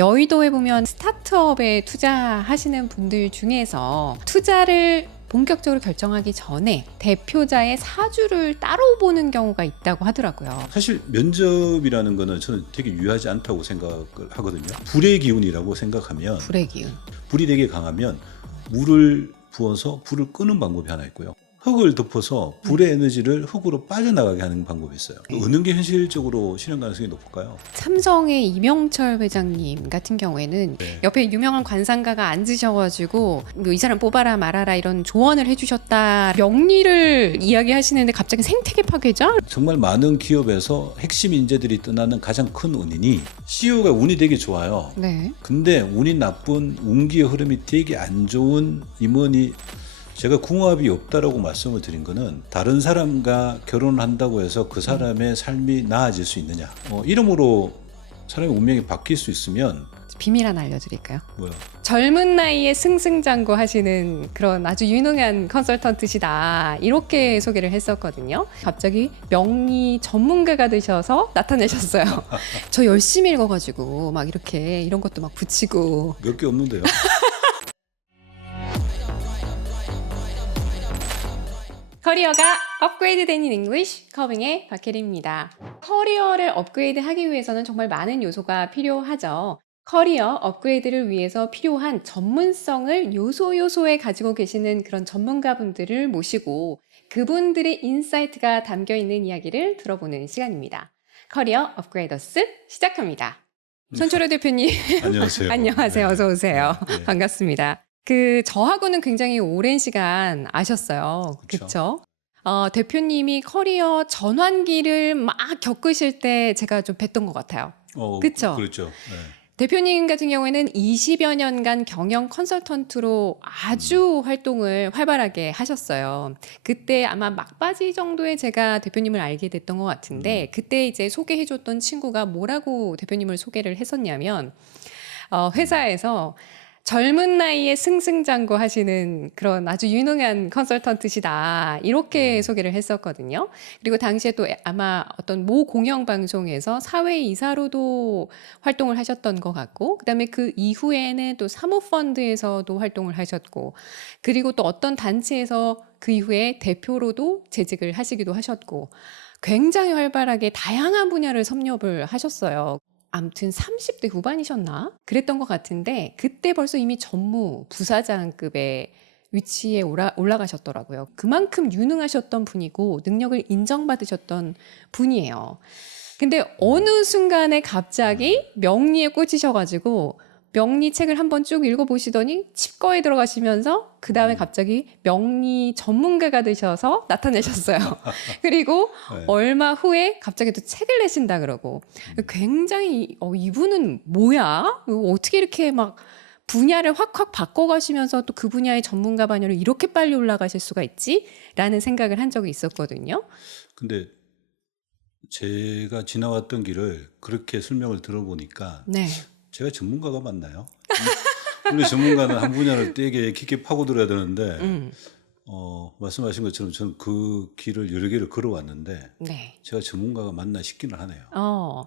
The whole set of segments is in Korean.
여의도에 보면 스타트업에 투자하시는 분들 중에서 투자를 본격적으로 결정하기 전에 대표자의 사주를 따로 보는 경우가 있다고 하더라고요. 사실 면접이라는 거는 저는 되게 유효하지 않다고 생각을 하거든요. 불의 기운이라고 생각하면 불의 기운. 불이 되게 강하면 물을 부어서 불을 끄는 방법이 하나 있고요. 흙을 덮어서 불의 에너지를 흙으로 빠져나가게 하는 방법이 있어요. 어느 게 현실적으로 실현 가능성이 높을까요? 삼성의 이명철 회장님 같은 경우에는 네. 옆에 유명한 관상가가 앉으셔가지고 뭐이 사람 뽑아라 말아라 이런 조언을 해주셨다. 명리를 이야기하시는데 갑자기 생태계 파괴자? 정말 많은 기업에서 핵심 인재들이 떠나는 가장 큰 원인이 CEO가 운이 되게 좋아요. 네. 근데 운이 나쁜 운기의 흐름이 되게 안 좋은 임원이, 제가 궁합이 없다라고 말씀을 드린 거는 다른 사람과 결혼을 한다고 해서 그 사람의 삶이 나아질 수 있느냐, 이름으로 사람의 운명이 바뀔 수 있으면. 비밀 하나 알려드릴까요? 뭐요? 젊은 나이에 승승장구 하시는 그런 아주 유능한 컨설턴트시다 이렇게 소개를 했었거든요. 갑자기 명리 전문가가 되셔서 나타내셨어요. 저 열심히 읽어가지고 막 이렇게 이런 것도 막 붙이고. 몇 개 없는데요. 커리어가 업그레이드 되는 잉글리쉬 커빙의 박혜리입니다. 커리어를 업그레이드하기 위해서는 정말 많은 요소가 필요하죠. 커리어 업그레이드를 위해서 필요한 전문성을 요소요소에 가지고 계시는 그런 전문가분들을 모시고 그분들의 인사이트가 담겨있는 이야기를 들어보는 시간입니다. 커리어 업그레이더스 시작합니다. 손철호 대표님. 안녕하세요. 안녕하세요. 네. 어서 오세요. 네. 반갑습니다. 저하고는 굉장히 오랜 시간 아셨어요. 그렇죠? 대표님이 커리어 전환기를 막 겪으실 때 제가 좀 뵀던 것 같아요. 그쵸? 그렇죠. 네. 대표님 같은 경우에는 20여 년간 경영 컨설턴트로 아주 활동을 활발하게 하셨어요. 그때 아마 막바지 정도에 제가 대표님을 알게 됐던 것 같은데 그때 이제 소개해줬던 친구가 뭐라고 대표님을 소개를 했었냐면 회사에서 젊은 나이에 승승장구 하시는 그런 아주 유능한 컨설턴트시다 이렇게 소개를 했었거든요. 그리고 당시에 또 아마 어떤 모 공영방송에서 사회이사로도 활동을 하셨던 것 같고 그다음에 그 이후에는 또 사모펀드에서도 활동을 하셨고 그리고 또 어떤 단체에서 그 이후에 대표로도 재직을 하시기도 하셨고 굉장히 활발하게 다양한 분야를 섭렵을 하셨어요. 아무튼 30대 후반이셨나? 그랬던 것 같은데 그때 벌써 이미 전무 부사장급의 위치에 올라가셨더라고요. 그만큼 유능하셨던 분이고 능력을 인정받으셨던 분이에요. 근데 어느 순간에 갑자기 명리에 꽂히셔가지고 명리 책을 한번 쭉 읽어보시더니 치과에 들어가시면서 그 다음에 갑자기 명리 전문가가 되셔서 나타내셨어요. 그리고 네. 얼마 후에 갑자기 또 책을 내신다 그러고 굉장히 이분은 뭐야? 어떻게 이렇게 막 분야를 확확 바꿔가시면서 또 그 분야의 전문가 반열을 이렇게 빨리 올라가실 수가 있지? 라는 생각을 한 적이 있었거든요. 근데 제가 지나왔던 길을 그렇게 설명을 들어보니까 네. 제가 전문가가 맞나요? 원래 전문가는 한 분야를 되게 깊게 파고들어야 되는데 말씀하신 것처럼 저는 그 길을 여러 개를 걸어왔는데 네. 제가 전문가가 맞나 싶기는 하네요.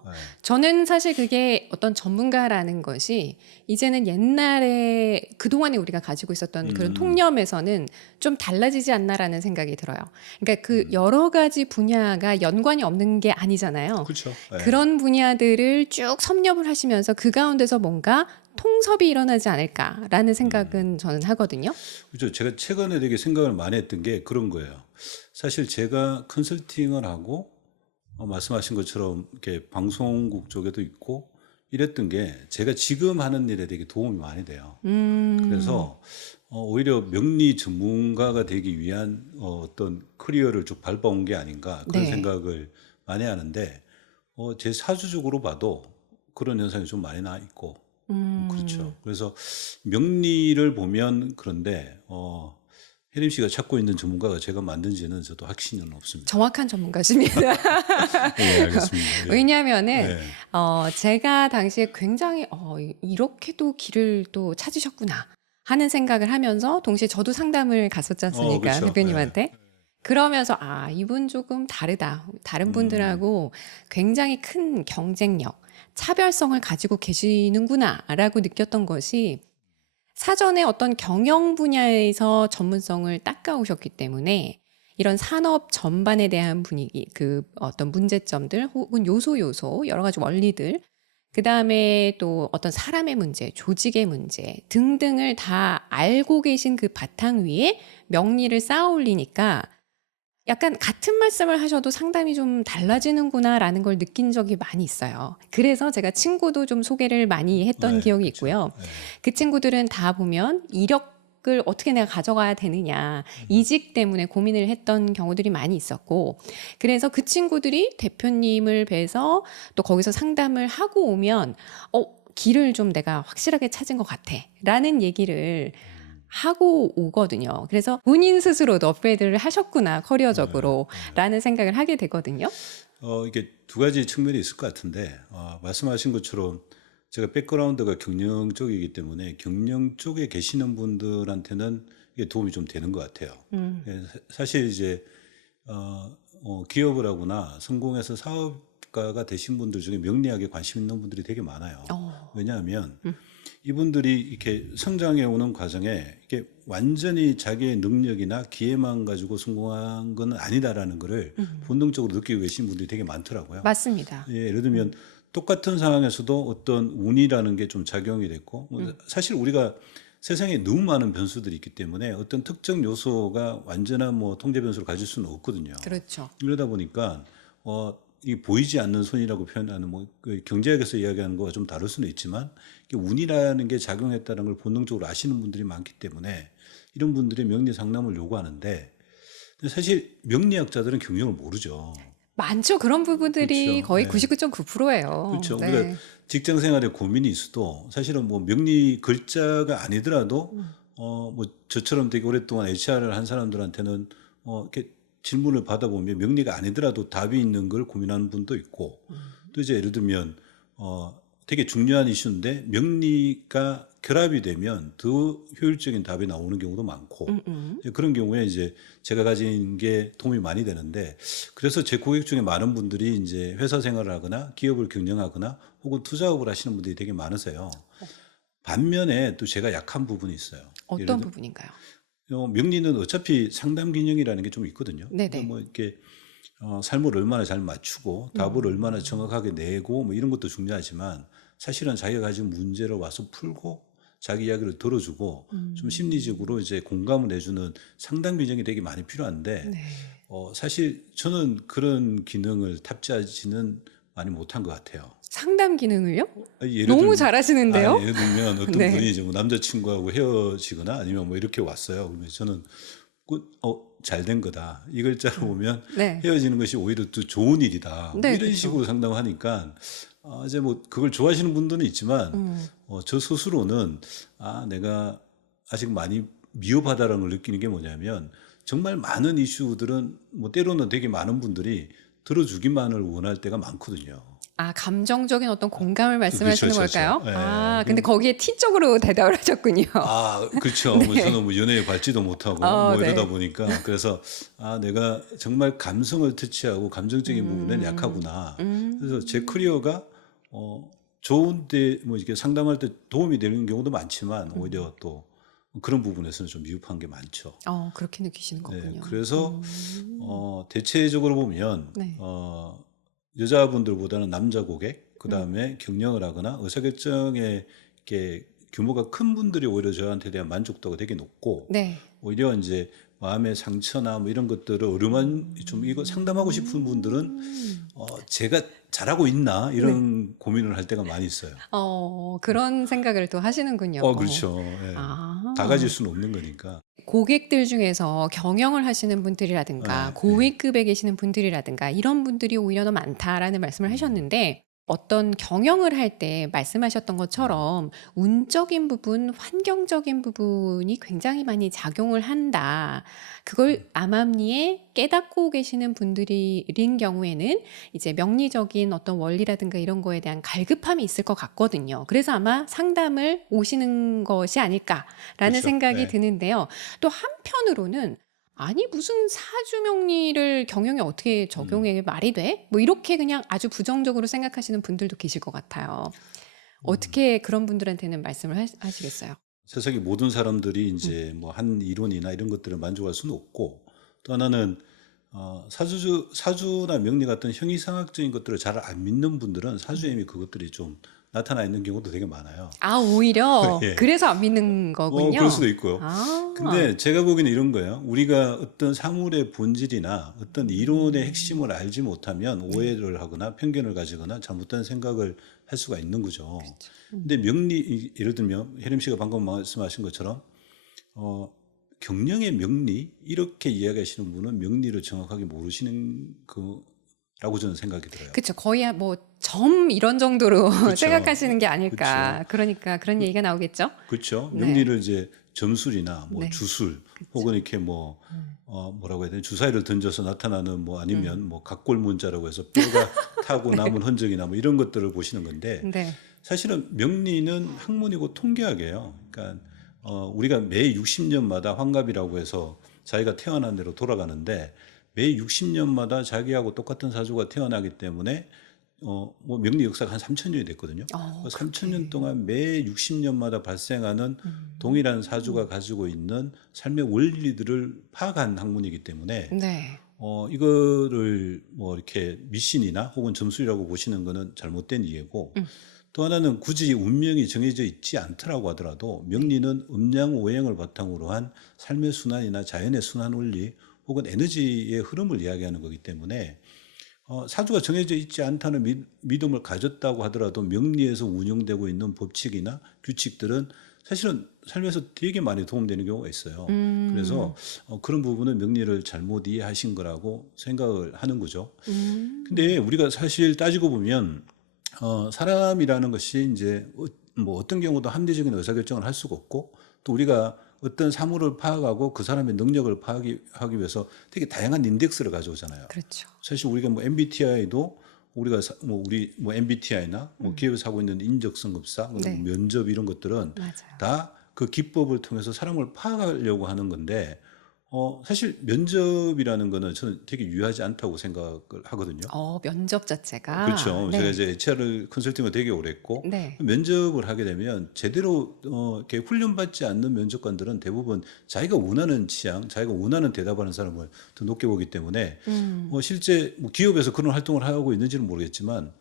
네. 저는 사실 그게 어떤 전문가라는 것이 이제는 옛날에 그동안에 우리가 가지고 있었던 그런 통념에서는 좀 달라지지 않나라는 생각이 들어요. 그러니까 그 여러 가지 분야가 연관이 없는 게 아니잖아요. 그렇죠. 네. 그런 분야들을 쭉 섭렵을 하시면서 그 가운데서 뭔가 통섭이 일어나지 않을까라는 생각은 저는 하거든요. 그렇죠. 제가 최근에 되게 생각을 많이 했던 게 그런 거예요. 사실 제가 컨설팅을 하고 말씀하신 것처럼 이렇게 방송국 쪽에도 있고 이랬던 게 제가 지금 하는 일에 되게 도움이 많이 돼요. 그래서 오히려 명리 전문가가 되기 위한 어떤 커리어를 쭉 밟아온 게 아닌가 그런 네. 생각을 많이 하는데 제 사주적으로 봐도 그런 현상이 좀 많이 나 있고 그렇죠. 그래서 명리를 보면 그런데 혜림 씨가 찾고 있는 전문가가 제가 만든지는 저도 확신은 없습니다. 정확한 전문가십니다. 네, 알겠습니다. 예. 왜냐하면은 네. 제가 당시에 굉장히 이렇게도 길을 또 찾으셨구나 하는 생각을 하면서 동시에 저도 상담을 갔었지 않습니까? 그렇죠. 대표님한테. 그러면서 이분 조금 다르다. 다른 분들하고 굉장히 큰 경쟁력, 차별성을 가지고 계시는구나라고 느꼈던 것이 사전에 어떤 경영 분야에서 전문성을 닦아오셨기 때문에 이런 산업 전반에 대한 분위기, 그 어떤 문제점들 혹은 요소 여러 가지 원리들, 그 다음에 또 어떤 사람의 문제, 조직의 문제 등등을 다 알고 계신 그 바탕 위에 명리를 쌓아 올리니까 약간 같은 말씀을 하셔도 상담이 좀 달라지는구나라는 걸 느낀 적이 많이 있어요. 그래서 제가 친구도 좀 소개를 많이 했던 네, 기억이 그렇죠. 있고요. 네. 그 친구들은 다 보면 이력을 어떻게 내가 가져가야 되느냐, 이직 때문에 고민을 했던 경우들이 많이 있었고, 그래서 그 친구들이 대표님을 뵈서 또 거기서 상담을 하고 오면, 길을 좀 내가 확실하게 찾은 것 같아. 라는 얘기를 하고 오거든요. 그래서 본인 스스로도 업그레이드를 하셨구나, 커리어적으로. 라는 생각을 하게 되거든요. 이게 두 가지 측면이 있을 것 같은데, 말씀하신 것처럼 제가 백그라운드가 경영 쪽이기 때문에 경영 쪽에 계시는 분들한테는 이게 도움이 좀 되는 것 같아요. 예, 사실 이제 기업을 하거나 성공해서 사업가가 되신 분들 중에 명리학에 관심 있는 분들이 되게 많아요. 왜냐하면 이분들이 이렇게 성장해 오는 과정에 이게 완전히 자기의 능력이나 기회만 가지고 성공한 건 아니다라는 거를 본능적으로 느끼고 계신 분들이 되게 많더라고요. 맞습니다. 예, 예를 들면 똑같은 상황에서도 어떤 운이라는 게 좀 작용이 됐고, 사실 우리가 세상에 너무 많은 변수들이 있기 때문에 어떤 특정 요소가 완전한 뭐 통제 변수를 가질 수는 없거든요. 그렇죠. 이러다 보니까 이 보이지 않는 손이라고 표현하는 그 경제학에서 이야기하는 거와 좀 다를 수는 있지만 이게 운이라는 게 작용했다는 걸 본능적으로 아시는 분들이 많기 때문에 이런 분들이 명리 상담을 요구하는데 사실 명리학자들은 경영을 모르죠. 많죠. 그런 부분들이 그렇죠. 거의 네. 99.9%예요. 그렇죠. 네. 우리가 직장 생활에 고민이 있어도 사실은 뭐 명리 글자가 아니더라도 뭐 저처럼 되게 오랫동안 HR을 한 사람들한테는 이렇게 질문을 받아보면 명리가 아니더라도 답이 있는 걸 고민하는 분도 있고 또 이제 예를 들면 되게 중요한 이슈인데 명리가 결합이 되면 더 효율적인 답이 나오는 경우도 많고 이제 그런 경우에 이제 제가 가진 게 도움이 많이 되는데 그래서 제 고객 중에 많은 분들이 이제 회사 생활을 하거나 기업을 경영하거나 혹은 투자업을 하시는 분들이 되게 많으세요. 반면에 또 제가 약한 부분이 있어요. 예를 어떤 들 부분인가요? 명리는 어차피 상담 기능이라는 게 좀 있거든요. 네네. 그러니까 뭐 이렇게 삶을 얼마나 잘 맞추고 답을 얼마나 정확하게 내고 뭐 이런 것도 중요하지만 사실은 자기가 가진 문제를 와서 풀고 자기 이야기를 들어주고 좀 심리적으로 이제 공감을 해주는 상담 기능이 되게 많이 필요한데 네. 사실 저는 그런 기능을 탑재하지는 많이 못한 것 같아요. 상담 기능을요? 예를 너무 들면 잘하시는데요? 예를 들면 어떤 네. 분이 이제 뭐 남자친구하고 헤어지거나 아니면 뭐 이렇게 왔어요. 그러면 저는 잘 된 거다. 이 글자를 보면 네. 헤어지는 것이 오히려 또 좋은 일이다. 뭐 네, 이런 그렇죠. 식으로 상담을 하니까 이제 뭐 그걸 좋아하시는 분들은 있지만 저 스스로는 내가 아직 많이 미흡하다라는 걸 느끼는 게 뭐냐면 정말 많은 이슈들은 뭐 때로는 되게 많은 분들이 들어주기만을 원할 때가 많거든요. 감정적인 어떤 공감을 그렇죠, 말씀하시는 그렇죠. 걸까요? 예. 근데 거기에 T적으로 대답을 하셨군요. 그렇죠. 뭐 저는 뭐 연애에 밟지도 못하고 뭐 네. 이러다 보니까 그래서 내가 정말 감성을 터치하고 감정적인 부분에 약하구나. 그래서 제 커리어가 좋은데 뭐 이렇게 상담할 때 도움이 되는 경우도 많지만 오히려 또 그런 부분에서는 좀 미흡한 게 많죠. 그렇게 느끼시는 네, 거군요. 그래서 대체적으로 보면 네. 여자분들보다는 남자 고객, 그 다음에 경영을 하거나 의사결정에 이렇게 규모가 큰 분들이 오히려 저한테 대한 만족도가 되게 높고 네. 오히려 이제 마음의 상처나 뭐 이런 것들을 어루만 좀 이거 상담하고 싶은 분들은 제가 잘하고 있나 이런 고민을 할 때가 많이 있어요. 그런 생각을 또 하시는군요. 그렇죠. 예. 아. 다 가질 수는 없는 거니까. 고객들 중에서 경영을 하시는 분들이라든가 네. 고위급에 계시는 분들이라든가 이런 분들이 오히려 더 많다라는 말씀을 하셨는데 어떤 경영을 할 때 말씀하셨던 것처럼 운적인 부분, 환경적인 부분이 굉장히 많이 작용을 한다. 그걸 암암리에 깨닫고 계시는 분들인 경우에는 이제 명리적인 어떤 원리라든가 이런 거에 대한 갈급함이 있을 것 같거든요. 그래서 아마 상담을 오시는 것이 아닐까라는 그렇죠. 생각이 네. 드는데요. 또 한편으로는 아니 무슨 사주 명리를 경영에 어떻게 적용해 말이 돼? 뭐 이렇게 그냥 아주 부정적으로 생각하시는 분들도 계실 것 같아요. 어떻게 그런 분들한테는 말씀을 하시겠어요? 세상의 모든 사람들이 음. 이제 뭐 한 이론이나 이런 것들을 만족할 수는 없고, 또 하나는 사주나 명리 같은 형이상학적인 것들을 잘 안 믿는 분들은 사주에 이미 그것들이 좀 나타나 있는 경우도 되게 많아요. 아, 오히려 예. 그래서 안 믿는 그럴 수도 거군요. 있고요. 아, 근데 제가 보기에는 이런 거예요. 우리가 어떤 사물의 본질이나 어떤 이론의 핵심을 알지 못하면 네. 오해를 하거나 편견을 가지거나 잘못된 생각을 할 수가 있는 거죠. 그렇죠. 근데 예를 들면 혜림 씨가 방금 말씀하신 것처럼 어, 경영의 명리 이렇게 이야기하시는 분은 명리를 정확하게 모르시는 라고 저는 생각이 들어요. 그렇죠. 거의 뭐 점 이런 정도로 그렇죠. 생각하시는 게 그렇죠. 아닐까. 그러니까 그런 얘기가 나오겠죠. 그렇죠. 네. 명리를 이제 점술이나 뭐 네. 주술 그쵸. 혹은 이렇게 뭐 뭐라고 해야 되나 주사위를 던져서 나타나는 뭐 아니면 뭐 각골 문자라고 해서 뼈가 타고 남은 흔적이나 뭐 이런 것들을 보시는 건데, 네. 사실은 명리는 학문이고 통계학이에요. 그러니까 우리가 매 60년마다 환갑이라고 해서 자기가 태어난 대로 돌아가는데, 매 60년마다 자기하고 똑같은 사주가 태어나기 때문에 뭐 명리 역사가 한 3,000년이 됐거든요. 3,000년 동안 매 60년마다 발생하는 동일한 사주가 가지고 있는 삶의 원리들을 파악한 학문이기 때문에 네. 이거를 뭐 이렇게 미신이나 혹은 점술이라고 보시는 거는 잘못된 이해고, 또 하나는 굳이 운명이 정해져 있지 않더라고 하더라도 명리는 음양오행을 바탕으로 한 삶의 순환이나 자연의 순환 원리 혹은 에너지의 흐름을 이야기하는 거기 때문에 사주가 정해져 있지 않다는 믿음을 가졌다고 하더라도 명리에서 운영되고 있는 법칙이나 규칙들은 사실은 삶에서 되게 많이 도움되는 경우가 있어요. 그래서 그런 부분은 명리를 잘못 이해하신 거라고 생각을 하는 거죠. 근데 우리가 사실 따지고 보면 사람이라는 것이 이제 뭐 어떤 경우도 합리적인 의사결정을 할 수가 없고, 또 우리가 어떤 사물을 파악하고 그 사람의 능력을 파악하기 위해서 되게 다양한 인덱스를 가져오잖아요. 그렇죠. 사실 우리가 뭐 MBTI도 우리가 우리 뭐 MBTI나 뭐 기업에서 하고 있는 인적성급사, 네. 면접 이런 것들은 맞아요. 다 그 기법을 통해서 사람을 파악하려고 하는 건데, 사실 면접이라는 거는 저는 되게 유효하지 않다고 생각을 하거든요. 면접 자체가. 그렇죠. 제가 네. 이제 HR 컨설팅을 되게 오래 했고, 네. 면접을 하게 되면 제대로 이렇게 훈련받지 않는 면접관들은 대부분 자기가 원하는 취향, 자기가 원하는 대답하는 사람을 더 높게 보기 때문에 실제 뭐 기업에서 그런 활동을 하고 있는지는 모르겠지만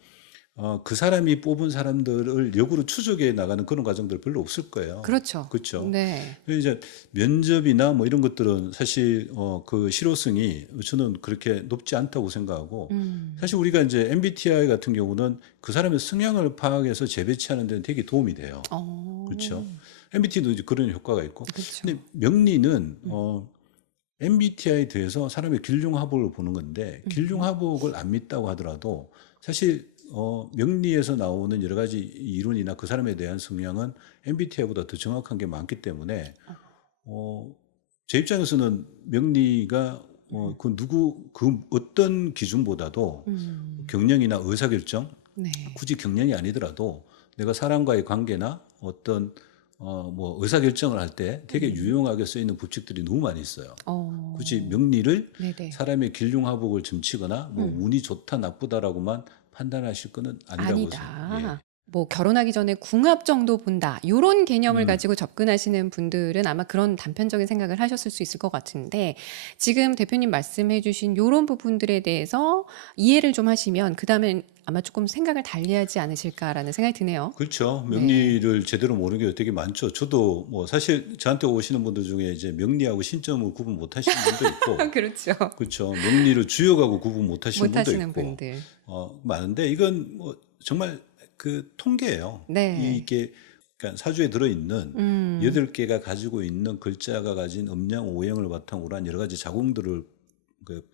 그 사람이 뽑은 사람들을 역으로 추적해 나가는 그런 과정들 별로 없을 거예요. 그렇죠. 그렇죠. 네. 그래서 이제 면접이나 뭐 이런 것들은 사실 그 실효성이 저는 그렇게 높지 않다고 생각하고, 사실 우리가 이제 MBTI 같은 경우는 그 사람의 성향을 파악해서 재배치하는 데는 되게 도움이 돼요. 그렇죠. MBTI도 이제 그런 효과가 있고, 그렇죠. 근데 명리는 MBTI에 대해서 사람의 길흉하복을 보는 건데, 길흉하복을 안 믿다고 하더라도 사실 명리에서 나오는 여러 가지 이론이나 그 사람에 대한 성향은 MBTI보다 더 정확한 게 많기 때문에 제 입장에서는 명리가 그 어떤 기준보다도 경영이나 의사결정, 네. 굳이 경영이 아니더라도 내가 사람과의 관계나 어떤 뭐 의사결정을 할 때 되게 유용하게 쓰이는 법칙들이 너무 많이 있어요. 굳이 명리를 네네. 사람의 길흉하복을 점치거나 뭐 운이 좋다 나쁘다라고만 판단하실 거는 아니라고 아니다. 뭐 결혼하기 전에 궁합 정도 본다. 요런 개념을 가지고 접근하시는 분들은 아마 그런 단편적인 생각을 하셨을 수 있을 것 같은데, 지금 대표님 말씀해 주신 요런 부분들에 대해서 이해를 좀 하시면 그다음엔 아마 조금 생각을 달리하지 않으실까라는 생각이 드네요. 그렇죠. 네. 명리를 제대로 모르는 게 되게 많죠. 저도 뭐 사실 저한테 오시는 분들 중에 이제 명리하고 신점을 구분 못 하시는 분도 있고, 그렇죠. 그렇죠. 명리를 주역하고 구분 못 하시는 못 분도 하시는 있고, 분들. 많은데 이건 뭐 정말 그 통계예요. 네. 이게 그러니까 사주에 들어있는 8개가 가지고 있는 글자가 가진 음양 오행을 바탕으로 한 여러 가지 자궁들을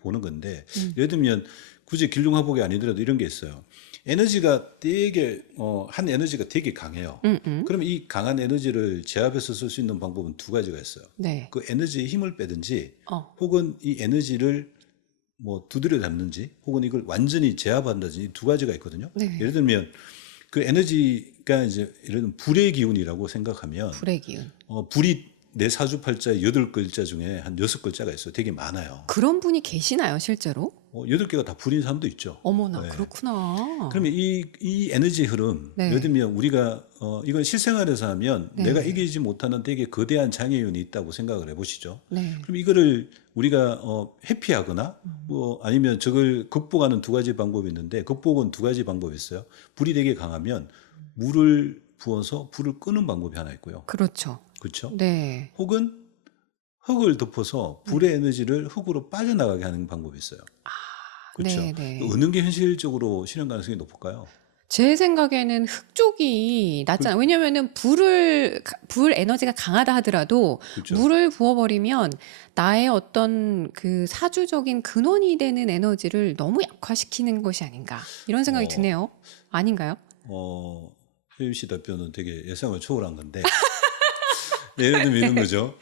보는 건데, 예를 들면 굳이 길흉하복이 아니더라도 이런 게 있어요. 에너지가 되게 한 에너지가 되게 강해요. 그러면 이 강한 에너지를 제압해서 쓸 수 있는 방법은 두 가지가 있어요. 네. 그 에너지의 힘을 빼든지 혹은 혹은 이 에너지를 뭐 두드려 잡는지 혹은 이걸 완전히 제압한다든지, 이 두 가지가 있거든요. 네. 예를 들면 그 에너지가 이제 예를 들면 불의 기운이라고 생각하면 불의 기운. 불이 내 사주팔자에 8글자 중에 한 6글자가 있어요. 되게 많아요. 그런 분이 계시나요, 실제로? 8개가 다 불인 사람도 있죠. 어머나, 네. 그렇구나. 그러면 이 에너지 흐름, 네. 예를 들면 우리가 이건 실생활에서 하면 네. 내가 이기지 못하는 되게 거대한 장애인이 있다고 생각을 해보시죠. 네. 그럼 이거를 우리가 회피하거나 뭐 아니면 저걸 극복하는 두 가지 방법이 있는데, 극복은 두 가지 방법이 있어요. 불이 되게 강하면 물을 부어서 불을 끄는 방법이 하나 있고요. 그렇죠. 그렇죠? 네. 혹은 흙을 덮어서 불의 에너지를 흙으로 빠져나가게 하는 방법이 있어요. 그렇죠? 네, 네. 어느 게 현실적으로 실현 가능성이 높을까요? 제 생각에는 흙 쪽이 낫잖아요. 왜냐면은 불 에너지가 강하다 하더라도 그렇죠? 물을 부어버리면 나의 어떤 그 사주적인 근원이 되는 에너지를 너무 약화시키는 것이 아닌가. 이런 생각이 어. 드네요. 아닌가요? 혜윤 씨 답변은 되게 예상을 초월한 건데 예를 들면 이런 거죠.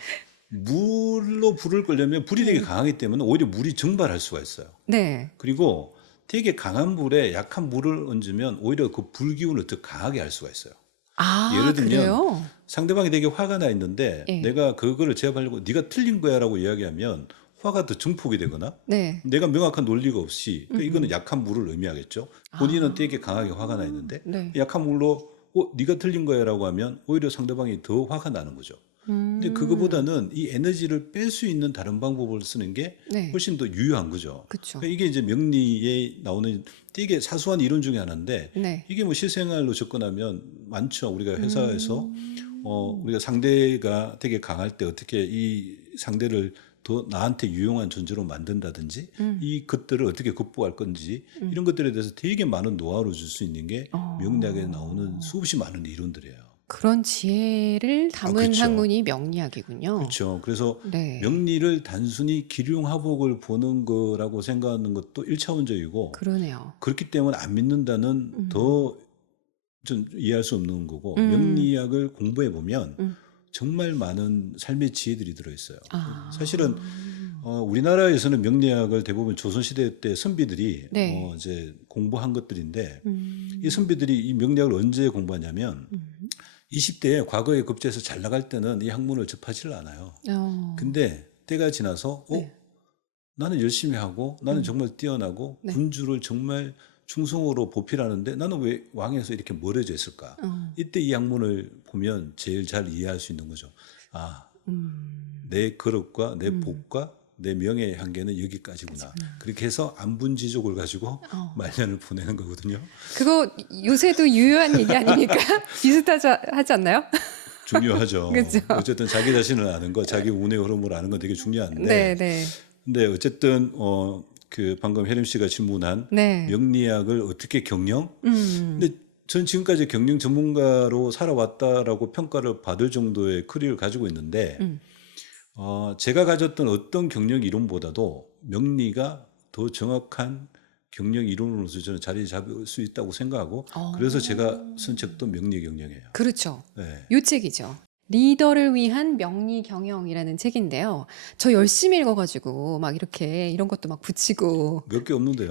물로 불을 끄려면 불이 되게 강하기 때문에 오히려 물이 증발할 수가 있어요. 네. 그리고 되게 강한 불에 약한 물을 얹으면 오히려 그 불 기운을 더 강하게 할 수가 있어요. 아, 예를 들면 그래요? 상대방이 되게 화가 나 있는데 예. 내가 그거를 제압하려고 네가 틀린 거야 라고 이야기하면 화가 더 증폭이 되거나 네. 내가 명확한 논리가 없이 그러니까 이거는 약한 물을 의미하겠죠. 본인은 아. 되게 강하게 화가 나 있는데 네. 약한 물로 네가 틀린 거야 라고 하면 오히려 상대방이 더 화가 나는 거죠. 근데 그거보다는 이 에너지를 뺄 수 있는 다른 방법을 쓰는 게 네. 훨씬 더 유효한 거죠. 그쵸. 그러니까 이게 이제 명리에 나오는 되게 사소한 이론 중에 하나인데 네. 이게 뭐 실생활로 접근하면 많죠. 우리가 회사에서 우리가 상대가 되게 강할 때 어떻게 이 상대를 더 나한테 유용한 존재로 만든다든지 이 것들을 어떻게 극복할 건지 이런 것들에 대해서 되게 많은 노하우를 줄 수 있는 게 명리학에 나오는 수없이 많은 이론들이에요. 그런 지혜를 담은 그렇죠. 학문이 명리학이군요. 그렇죠. 그래서 네. 명리를 단순히 기륭화복을 보는 거라고 생각하는 것도 1차원적이고 그러네요. 그렇기 때문에 안 믿는다는 더 좀 이해할 수 없는 거고 명리학을 공부해 보면 정말 많은 삶의 지혜들이 들어있어요. 아. 사실은 우리나라에서는 명리학을 대부분 조선시대 때 선비들이 네. 이제 공부한 것들인데 이 선비들이 이 명리학을 언제 공부하냐면 20대에 과거에 급제해서 잘 나갈 때는 이 학문을 접하지를 않아요. 근데 때가 지나서 네. 나는 열심히 하고 나는 정말 뛰어나고 네. 군주를 정말 충성으로 보필하는데 나는 왜 왕에서 이렇게 멀어져 있을까? 이때 이 학문을 보면 제일 잘 이해할 수 있는 거죠. 내 그릇과 내 복과 내 명예의 한계는 여기까지구나. 그렇게 해서 안분지족을 가지고 말년을 보내는 거거든요. 그거 요새도 유효한 얘기 아닙니까? 비슷하지 않나요? 중요하죠. 그죠. 어쨌든 자기 자신을 아는 거, 자기 운의 흐름을 아는 건 되게 중요한데. 네, 네. 근데 어쨌든 그 방금 혜림 씨가 질문한 네. 명리학을 어떻게 경영? 근데 전 지금까지 경영 전문가로 살아왔다라고 평가를 받을 정도의 커리어를 가지고 있는데 제가 가졌던 어떤 경영 이론보다도 명리가 더 정확한 경영 이론으로서 저는 자리 잡을 수 있다고 생각하고 그래서 제가 쓴 책도 명리 경영이에요. 그렇죠. 네. 요 책이죠. 리더를 위한 명리 경영이라는 책인데요. 저 열심히 읽어가지고 막 이렇게 이런 것도 막 붙이고. 몇 개 없는데요.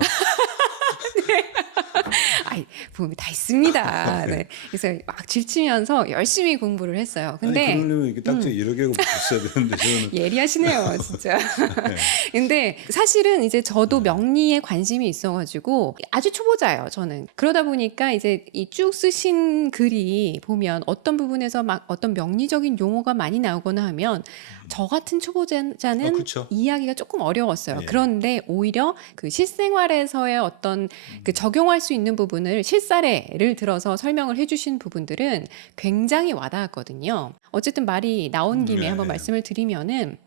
아이, 부분이 다 있습니다. 네. 그래서 막 질치면서 열심히 공부를 했어요. 근데 아니, 그러려면 이렇게 딱지 여러 개가 붙어야 되는데 저는 예리하시네요, 진짜. 네. 근데 사실은 이제 저도 명리에 관심이 있어가지고 아주 초보자예요, 저는. 그러다 보니까 이제 이 쭉 쓰신 글이 보면 어떤 부분에서 막 어떤 명리적인 용어가 많이 나오거나 하면 저 같은 초보자는 그렇죠. 이해하기가 조금 어려웠어요. 예. 그런데 오히려 그 실생활에서의 어떤 그 적용할 수 있는 부분을 실사례를 들어서 설명을 해주신 부분들은 굉장히 와닿았거든요. 어쨌든 말이 나온 김에 네. 한번 말씀을 드리면은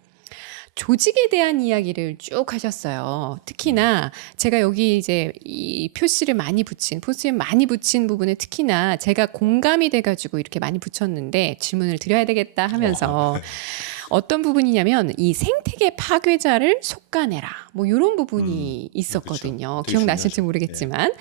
조직에 대한 이야기를 쭉 하셨어요. 특히나 제가 여기 이제 이 표시를 많이 붙인, 포스트잇 많이 붙인 부분에 특히나 제가 공감이 돼가지고 이렇게 많이 붙였는데 질문을 드려야 되겠다 하면서 어떤 부분이냐면 이 생태계 파괴자를 속아내라. 뭐 이런 부분이 있었거든요. 그렇죠. 되게 기억나실지 중요하죠. 모르겠지만.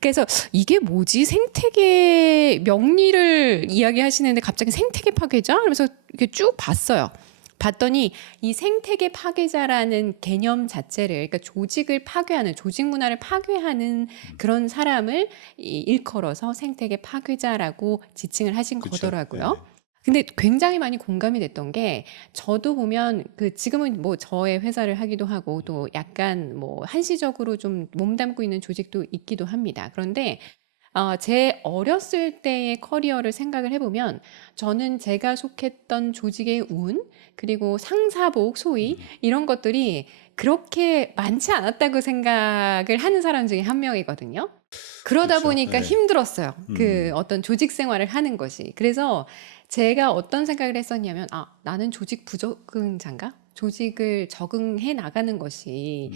그래서 이게 뭐지? 생태계 명리를 이야기하시는데 갑자기 생태계 파괴자? 그래서 이렇게 쭉 봤어요. 봤더니 이 생태계 파괴자라는 개념 자체를 그러니까 조직을 파괴하는 조직 문화를 파괴하는 그런 사람을 일컬어서 생태계 파괴자라고 지칭을 하신 그쵸. 거더라고요. 네. 근데 굉장히 많이 공감이 됐던 게 저도 보면 그 지금은 뭐 저의 회사를 하기도 하고 또 약간 뭐 한시적으로 좀 몸담고 있는 조직도 있기도 합니다. 그런데 제 어렸을 때의 커리어를 생각을 해보면 저는 제가 속했던 조직의 운, 그리고 상사복, 소위 음. 이런 것들이 그렇게 많지 않았다고 생각을 하는 사람 중에 한 명이거든요. 그러다 그렇죠. 보니까 예. 힘들었어요. 그 음. 어떤 조직 생활을 하는 것이. 그래서 제가 어떤 생각을 했었냐면, 나는 조직 부적응자인가? 조직을 적응해 나가는 것이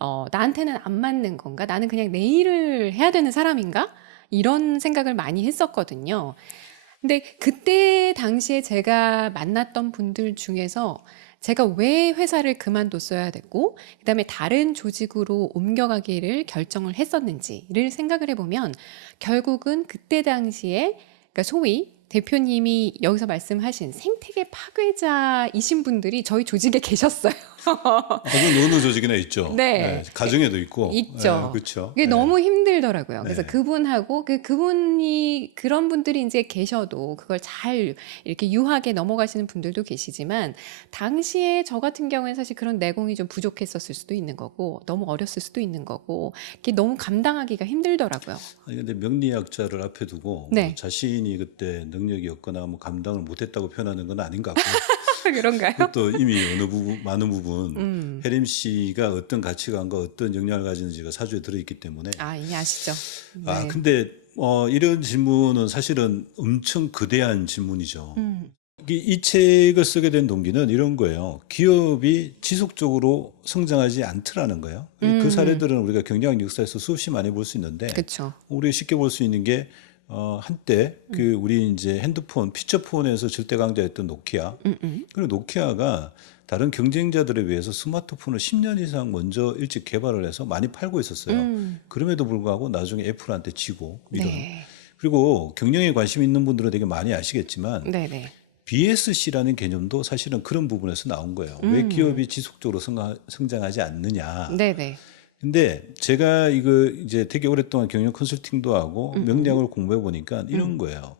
음. 나한테는 안 맞는 건가? 나는 그냥 내 일을 해야 되는 사람인가? 이런 생각을 많이 했었거든요. 근데 그때 당시에 제가 만났던 분들 중에서 제가 왜 회사를 그만뒀어야 됐고, 그다음에 다른 조직으로 옮겨가기를 결정을 했었는지를 생각을 해보면 결국은 그때 당시에 그러니까 소위 대표님이 여기서 말씀하신 생태계 파괴자이신 분들이 저희 조직에 계셨어요. 그건 어느 조직이나 있죠. 예. 네. 가정에도 있고. 예. 있죠. 그렇죠. 그게 예. 너무 힘들더라고요. 그래서 네. 그분하고 그분이 그런 분들이 이제 계셔도 그걸 잘 이렇게 유하게 넘어가시는 분들도 계시지만 당시에 저 같은 경우에는 사실 그런 내공이 좀 부족했었을 수도 있는 거고 너무 어렸을 수도 있는 거고 그게 너무 감당하기가 힘들더라고요. 아니 근데 명리학자를 앞에 두고 뭐 네. 자신이 그때 능력이 없거나 뭐 감당을 못했다고 표현하는 건 아닌 것 같고요. 그런가요? 그것도 이미 어느 부분 많은 부분 음. 혜림 씨가 어떤 가치관과 어떤 역량을 가지는지가 사주에 들어있기 때문에 이미 아시죠? 네. 근데 이런 질문은 사실은 엄청 거대한 질문이죠. 음. 이 책을 쓰게 된 동기는 이런 거예요. 기업이 지속적으로 성장하지 않더라는 거예요. 그 음. 사례들은 우리가 경제학 역사에서 수없이 많이 볼 수 있는데 그쵸. 우리 쉽게 볼 수 있는 게 한때 그 우리 이제 핸드폰 피처폰에서 절대 강자였던 노키아. 그리고 노키아가 다른 경쟁자들에 비해서 스마트폰을 10년 이상 먼저 일찍 개발을 해서 많이 팔고 있었어요. 그럼에도 불구하고 나중에 애플한테 지고 이런. 네. 그리고 경영에 관심 있는 분들은 되게 많이 아시겠지만 네네. BSC라는 개념도 사실은 그런 부분에서 나온 거예요. 왜 기업이 지속적으로 성장하지 않느냐. 네네. 근데 제가 이거 이제 되게 오랫동안 경영 컨설팅도 하고 명리학을 공부해 보니까 이런 거예요.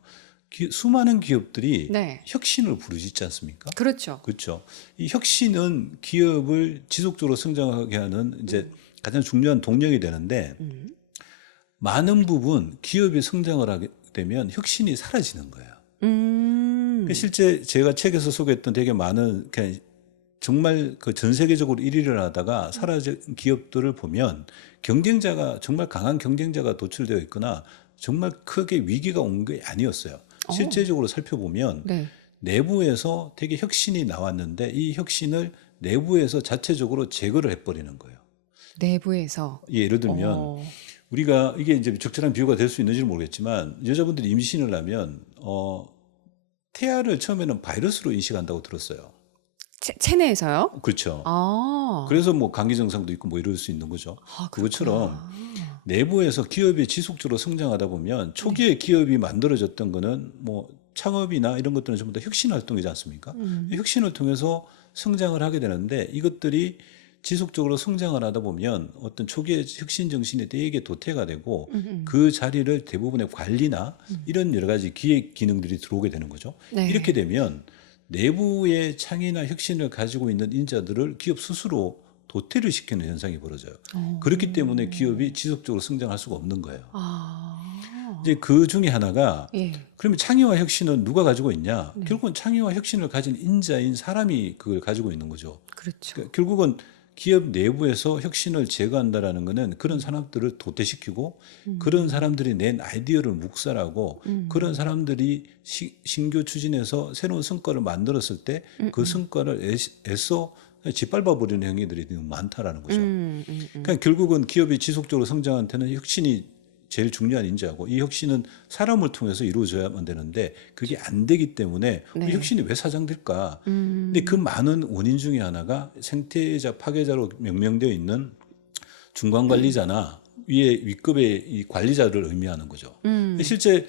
수많은 기업들이 네. 혁신을 부르짖지 않습니까? 그렇죠. 그렇죠. 이 혁신은 기업을 지속적으로 성장하게 하는 이제 가장 중요한 동력이 되는데 많은 부분 기업이 성장을 하게 되면 혁신이 사라지는 거예요. 실제 제가 책에서 소개했던 되게 많은 그냥 정말 그 전 세계적으로 1위를 하다가 사라진 기업들을 보면 경쟁자가 정말 강한 경쟁자가 도출되어 있거나 정말 크게 위기가 온 게 아니었어요. 실제적으로 살펴보면 네. 내부에서 되게 혁신이 나왔는데 이 혁신을 내부에서 자체적으로 제거를 해버리는 거예요. 내부에서. 예를 들면 우리가 이게 이제 적절한 비유가 될 수 있는지는 모르겠지만 여자분들이 임신을 하면 태아를 처음에는 바이러스로 인식한다고 들었어요. 체내에서요? 그렇죠. 아. 그래서 뭐 감기 증상도 있고 뭐 이럴 수 있는 거죠. 그것처럼 그렇구나. 내부에서 기업이 지속적으로 성장하다 보면 초기에 기업이 만들어졌던 거는 뭐 창업이나 이런 것들은 전부 다 혁신 활동이지 않습니까? 혁신을 통해서 성장을 하게 되는데 이것들이 지속적으로 성장을 하다 보면 어떤 초기의 혁신 정신이 되게 도태가 되고 그 자리를 대부분의 관리나 이런 여러 가지 기획 기능들이 들어오게 되는 거죠. 네. 이렇게 되면 내부의 창의나 혁신을 가지고 있는 인자들을 기업 스스로 도태를 시키는 현상이 벌어져요. 그렇기 때문에 기업이 지속적으로 성장할 수가 없는 거예요. 이제 그 중에 하나가 예. 그러면 창의와 혁신은 누가 가지고 있냐? 결국은 창의와 혁신을 가진 인자인 사람이 그걸 가지고 있는 거죠. 그렇죠. 그러니까 결국은 기업 내부에서 혁신을 제거한다라는 것은 그런 사람들을 도태시키고 그런 사람들이 낸 아이디어를 묵살하고 그런 사람들이 신규 추진해서 새로운 성과를 만들었을 때 그 성과를 애써 짓밟아 버리는 행위들이 너무 많다라는 거죠. 그러니까 결국은 기업이 지속적으로 성장한 데는 혁신이 제일 중요한 인자고 이 혁신은 사람을 통해서 이루어져야만 되는데 그게 안 되기 때문에 네. 혁신이 왜 사장될까? 근데 그 많은 원인 중에 하나가 생태자 파괴자로 명명되어 있는 중간 관리자나 윗급의 이 관리자를 의미하는 거죠. 실제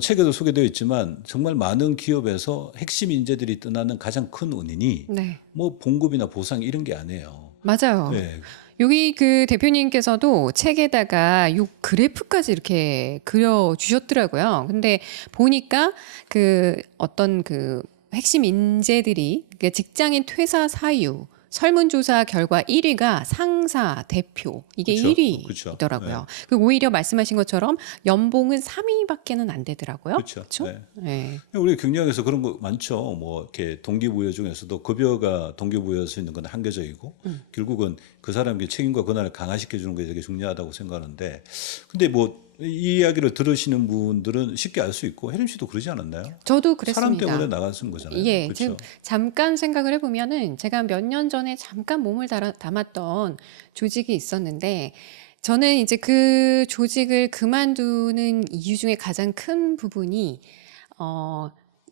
책에도 소개되어 있지만 정말 많은 기업에서 핵심 인재들이 떠나는 가장 큰 원인이 네. 뭐 봉급이나 보상 이런 게 아니에요. 맞아요. 네. 여기 그 대표님께서도 책에다가 요 그래프까지 이렇게 그려 주셨더라고요. 근데 보니까 그 어떤 그 핵심 인재들이 그 직장인 퇴사 사유 설문조사 결과 1위가 상사, 대표 이게 그쵸, 그쵸. 1위더라고요. 그 오히려 말씀하신 것처럼 연봉은 3위밖에는 안 되더라고요. 그렇죠. 그렇죠? 네. 우리 경력에서 그런 거 많죠. 뭐 이렇게 동기부여 중에서도 급여가 동기부여할 수 있는 건 한계적이고 결국은 그 사람의 책임과 권한을 강화시켜 주는 게 되게 중요하다고 생각하는데 근데 뭐 이 이야기를 들으시는 분들은 쉽게 알 수 있고 혜림 씨도 그러지 않았나요? 저도 사람 때문에 그랬습니다. 나가는 거잖아요. 예, 그렇죠. 잠깐 생각을 해보면은 제가 몇 년 전에 잠깐 몸을 담았던 조직이 있었는데 저는 이제 그 조직을 그만두는 이유 중에 가장 큰 부분이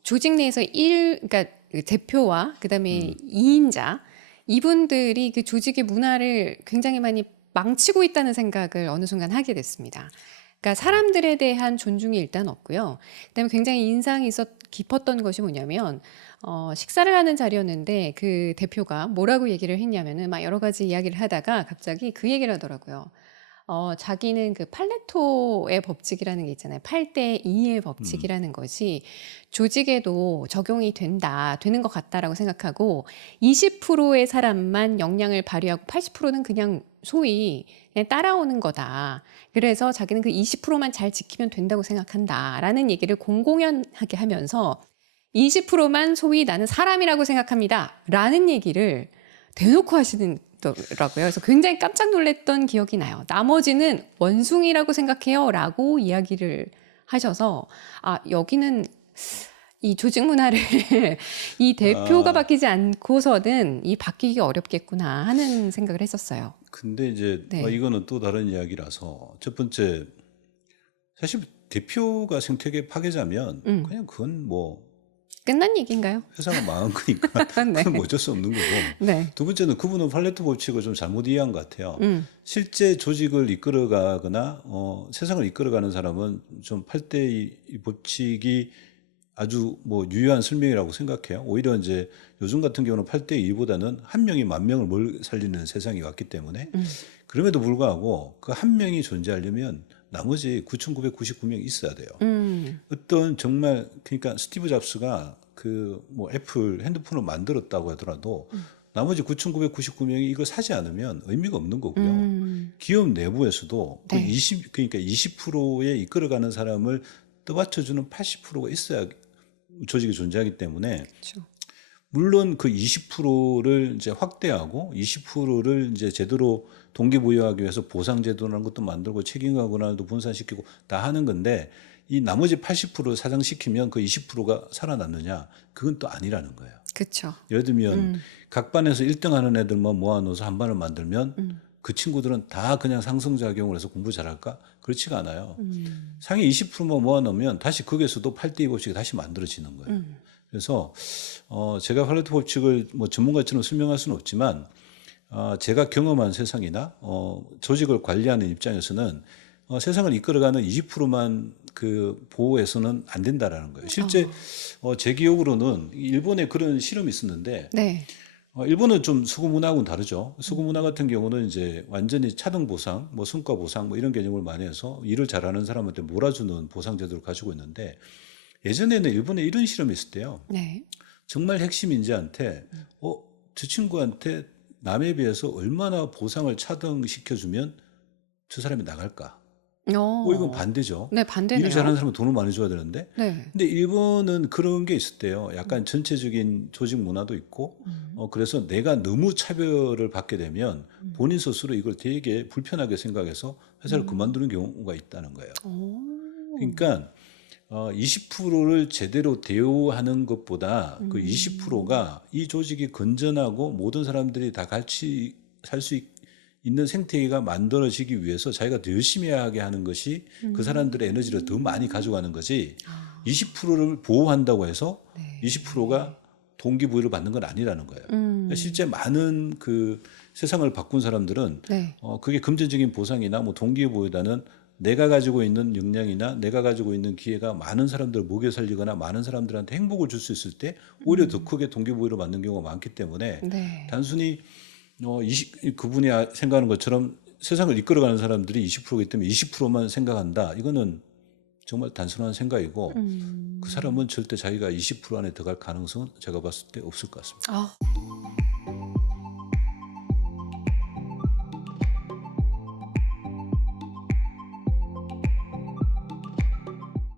조직 내에서 그러니까 그 대표와 그다음에 2인자 이분들이 그 조직의 문화를 굉장히 많이 망치고 있다는 생각을 어느 순간 하게 됐습니다. 그러니까 사람들에 대한 존중이 일단 없고요. 그다음에 굉장히 인상이 깊었던 것이 뭐냐면 식사를 하는 자리였는데 그 대표가 뭐라고 얘기를 했냐면은 막 여러 가지 이야기를 하다가 갑자기 그 얘기를 하더라고요. 자기는 그 팔레토의 법칙이라는 게 있잖아요. 8대 2의 법칙이라는 것이 조직에도 적용이 되는 것 같다라고 생각하고 20%의 사람만 역량을 발휘하고 80%는 그냥 소위 그냥 따라오는 거다. 그래서 자기는 그 20%만 잘 지키면 된다고 생각한다라는 얘기를 공공연하게 하면서 20%만 소위 나는 사람이라고 생각합니다. 라는 얘기를 대놓고 하시더라고요. 그래서 굉장히 깜짝 놀랐던 기억이 나요. 나머지는 원숭이라고 생각해요. 라고 이야기를 하셔서, 여기는 이 조직 문화를 이 대표가 바뀌지 않고서는 이 바뀌기 어렵겠구나 하는 생각을 했었어요. 근데 이제 네. 이거는 또 다른 이야기라서 첫 번째 사실 대표가 생태계 파괴자면 그냥 그건 뭐 끝난 얘기인가요? 회사가 망한 거니까 네. 그건 뭐 어쩔 수 없는 거고 네. 두 번째는 그분은 팔레트 법칙을 좀 잘못 이해한 것 같아요. 실제 조직을 이끌어가거나 세상을 이끌어가는 사람은 좀 8대 2 법칙이 아주 뭐 유효한 설명이라고 생각해요. 오히려 이제 요즘 같은 경우는 8대 2보다는 한 명이 만 명을 살리는 세상이 왔기 때문에 그럼에도 불구하고 그 한 명이 존재하려면 나머지 9,999명이 있어야 돼요. 어떤 정말 그러니까 스티브 잡스가 그 뭐 애플 핸드폰을 만들었다고 하더라도 나머지 9,999명이 이걸 사지 않으면 의미가 없는 거고요. 기업 내부에서도 그 네. 그러니까 20%에 이끌어가는 사람을 떠받쳐주는 80%가 있어야 조직이 존재하기 때문에 그렇죠. 물론 그 20%를 이제 확대하고 20%를 이제 제대로 동기부여하기 위해서 보상제도라는 것도 만들고 책임과 권한도 분산시키고 다 하는 건데 이 나머지 80%를 사장시키면 그 20%가 살아남느냐? 그건 또 아니라는 거예요. 그렇죠. 예를 들면 각 반에서 1등 하는 애들만 모아놓아서 한 반을 만들면 그 친구들은 다 그냥 상승작용을 해서 공부 잘할까? 그렇지가 않아요. 상위 20%만 모아놓으면 다시 거기에서도 8대 2 법칙이 다시 만들어지는 거예요. 그래서 제가 팔레트 법칙을 뭐 전문가처럼 설명할 수는 없지만 제가 경험한 세상이나 조직을 관리하는 입장에서는 세상을 이끌어가는 20%만 그 보호해서는 안 된다라는 거예요. 실제 제 기억으로는 일본에 그런 실험이 있었는데 네. 일본은 좀 수구 문화하고는 다르죠. 수구 문화 같은 경우는 이제 완전히 차등 보상, 뭐 성과 보상 뭐 이런 개념을 많이 해서 일을 잘하는 사람한테 몰아주는 보상 제도를 가지고 있는데 예전에는 일본에 이런 실험이 있었대요. 네. 정말 핵심 인재한테 저 친구한테 남에 비해서 얼마나 보상을 차등시켜주면 저 사람이 나갈까? 이건 반대죠. 네, 일을 반대네요. 잘하는 사람은 돈을 많이 줘야 되는데. 네. 근데 일본은 그런 게 있었대요. 약간 전체적인 조직 문화도 있고, 그래서 내가 너무 차별을 받게 되면 본인 스스로 이걸 되게 불편하게 생각해서 회사를 그만두는 경우가 있다는 거예요. 그러니까 20%를 제대로 대우하는 것보다 그 20%가 이 조직이 건전하고 모든 사람들이 다 같이 살 수 있는 생태계가 만들어지기 위해서 자기가 더 열심히 하게 하는 것이 그 사람들의 에너지를 더 많이 가져가는 거지 20%를 보호한다고 해서 네. 20%가 동기부여를 받는 건 아니라는 거예요. 그러니까 실제 많은 그 세상을 바꾼 사람들은 네. 그게 금전적인 보상이나 뭐 동기부여보다는 내가 가지고 있는 역량이나 내가 가지고 있는 기회가 많은 사람들을 먹여 살리거나 많은 사람들한테 행복을 줄 수 있을 때 오히려 더 크게 동기부여를 받는 경우가 많기 때문에 네. 단순히 그분이 생각하는 것처럼 세상을 이끌어가는 사람들이 20%이기 때문에 20%만 생각한다. 이거는 정말 단순한 생각이고 그 사람은 절대 자기가 20% 안에 들어갈 가능성은 제가 봤을 때 없을 것 같습니다. 아,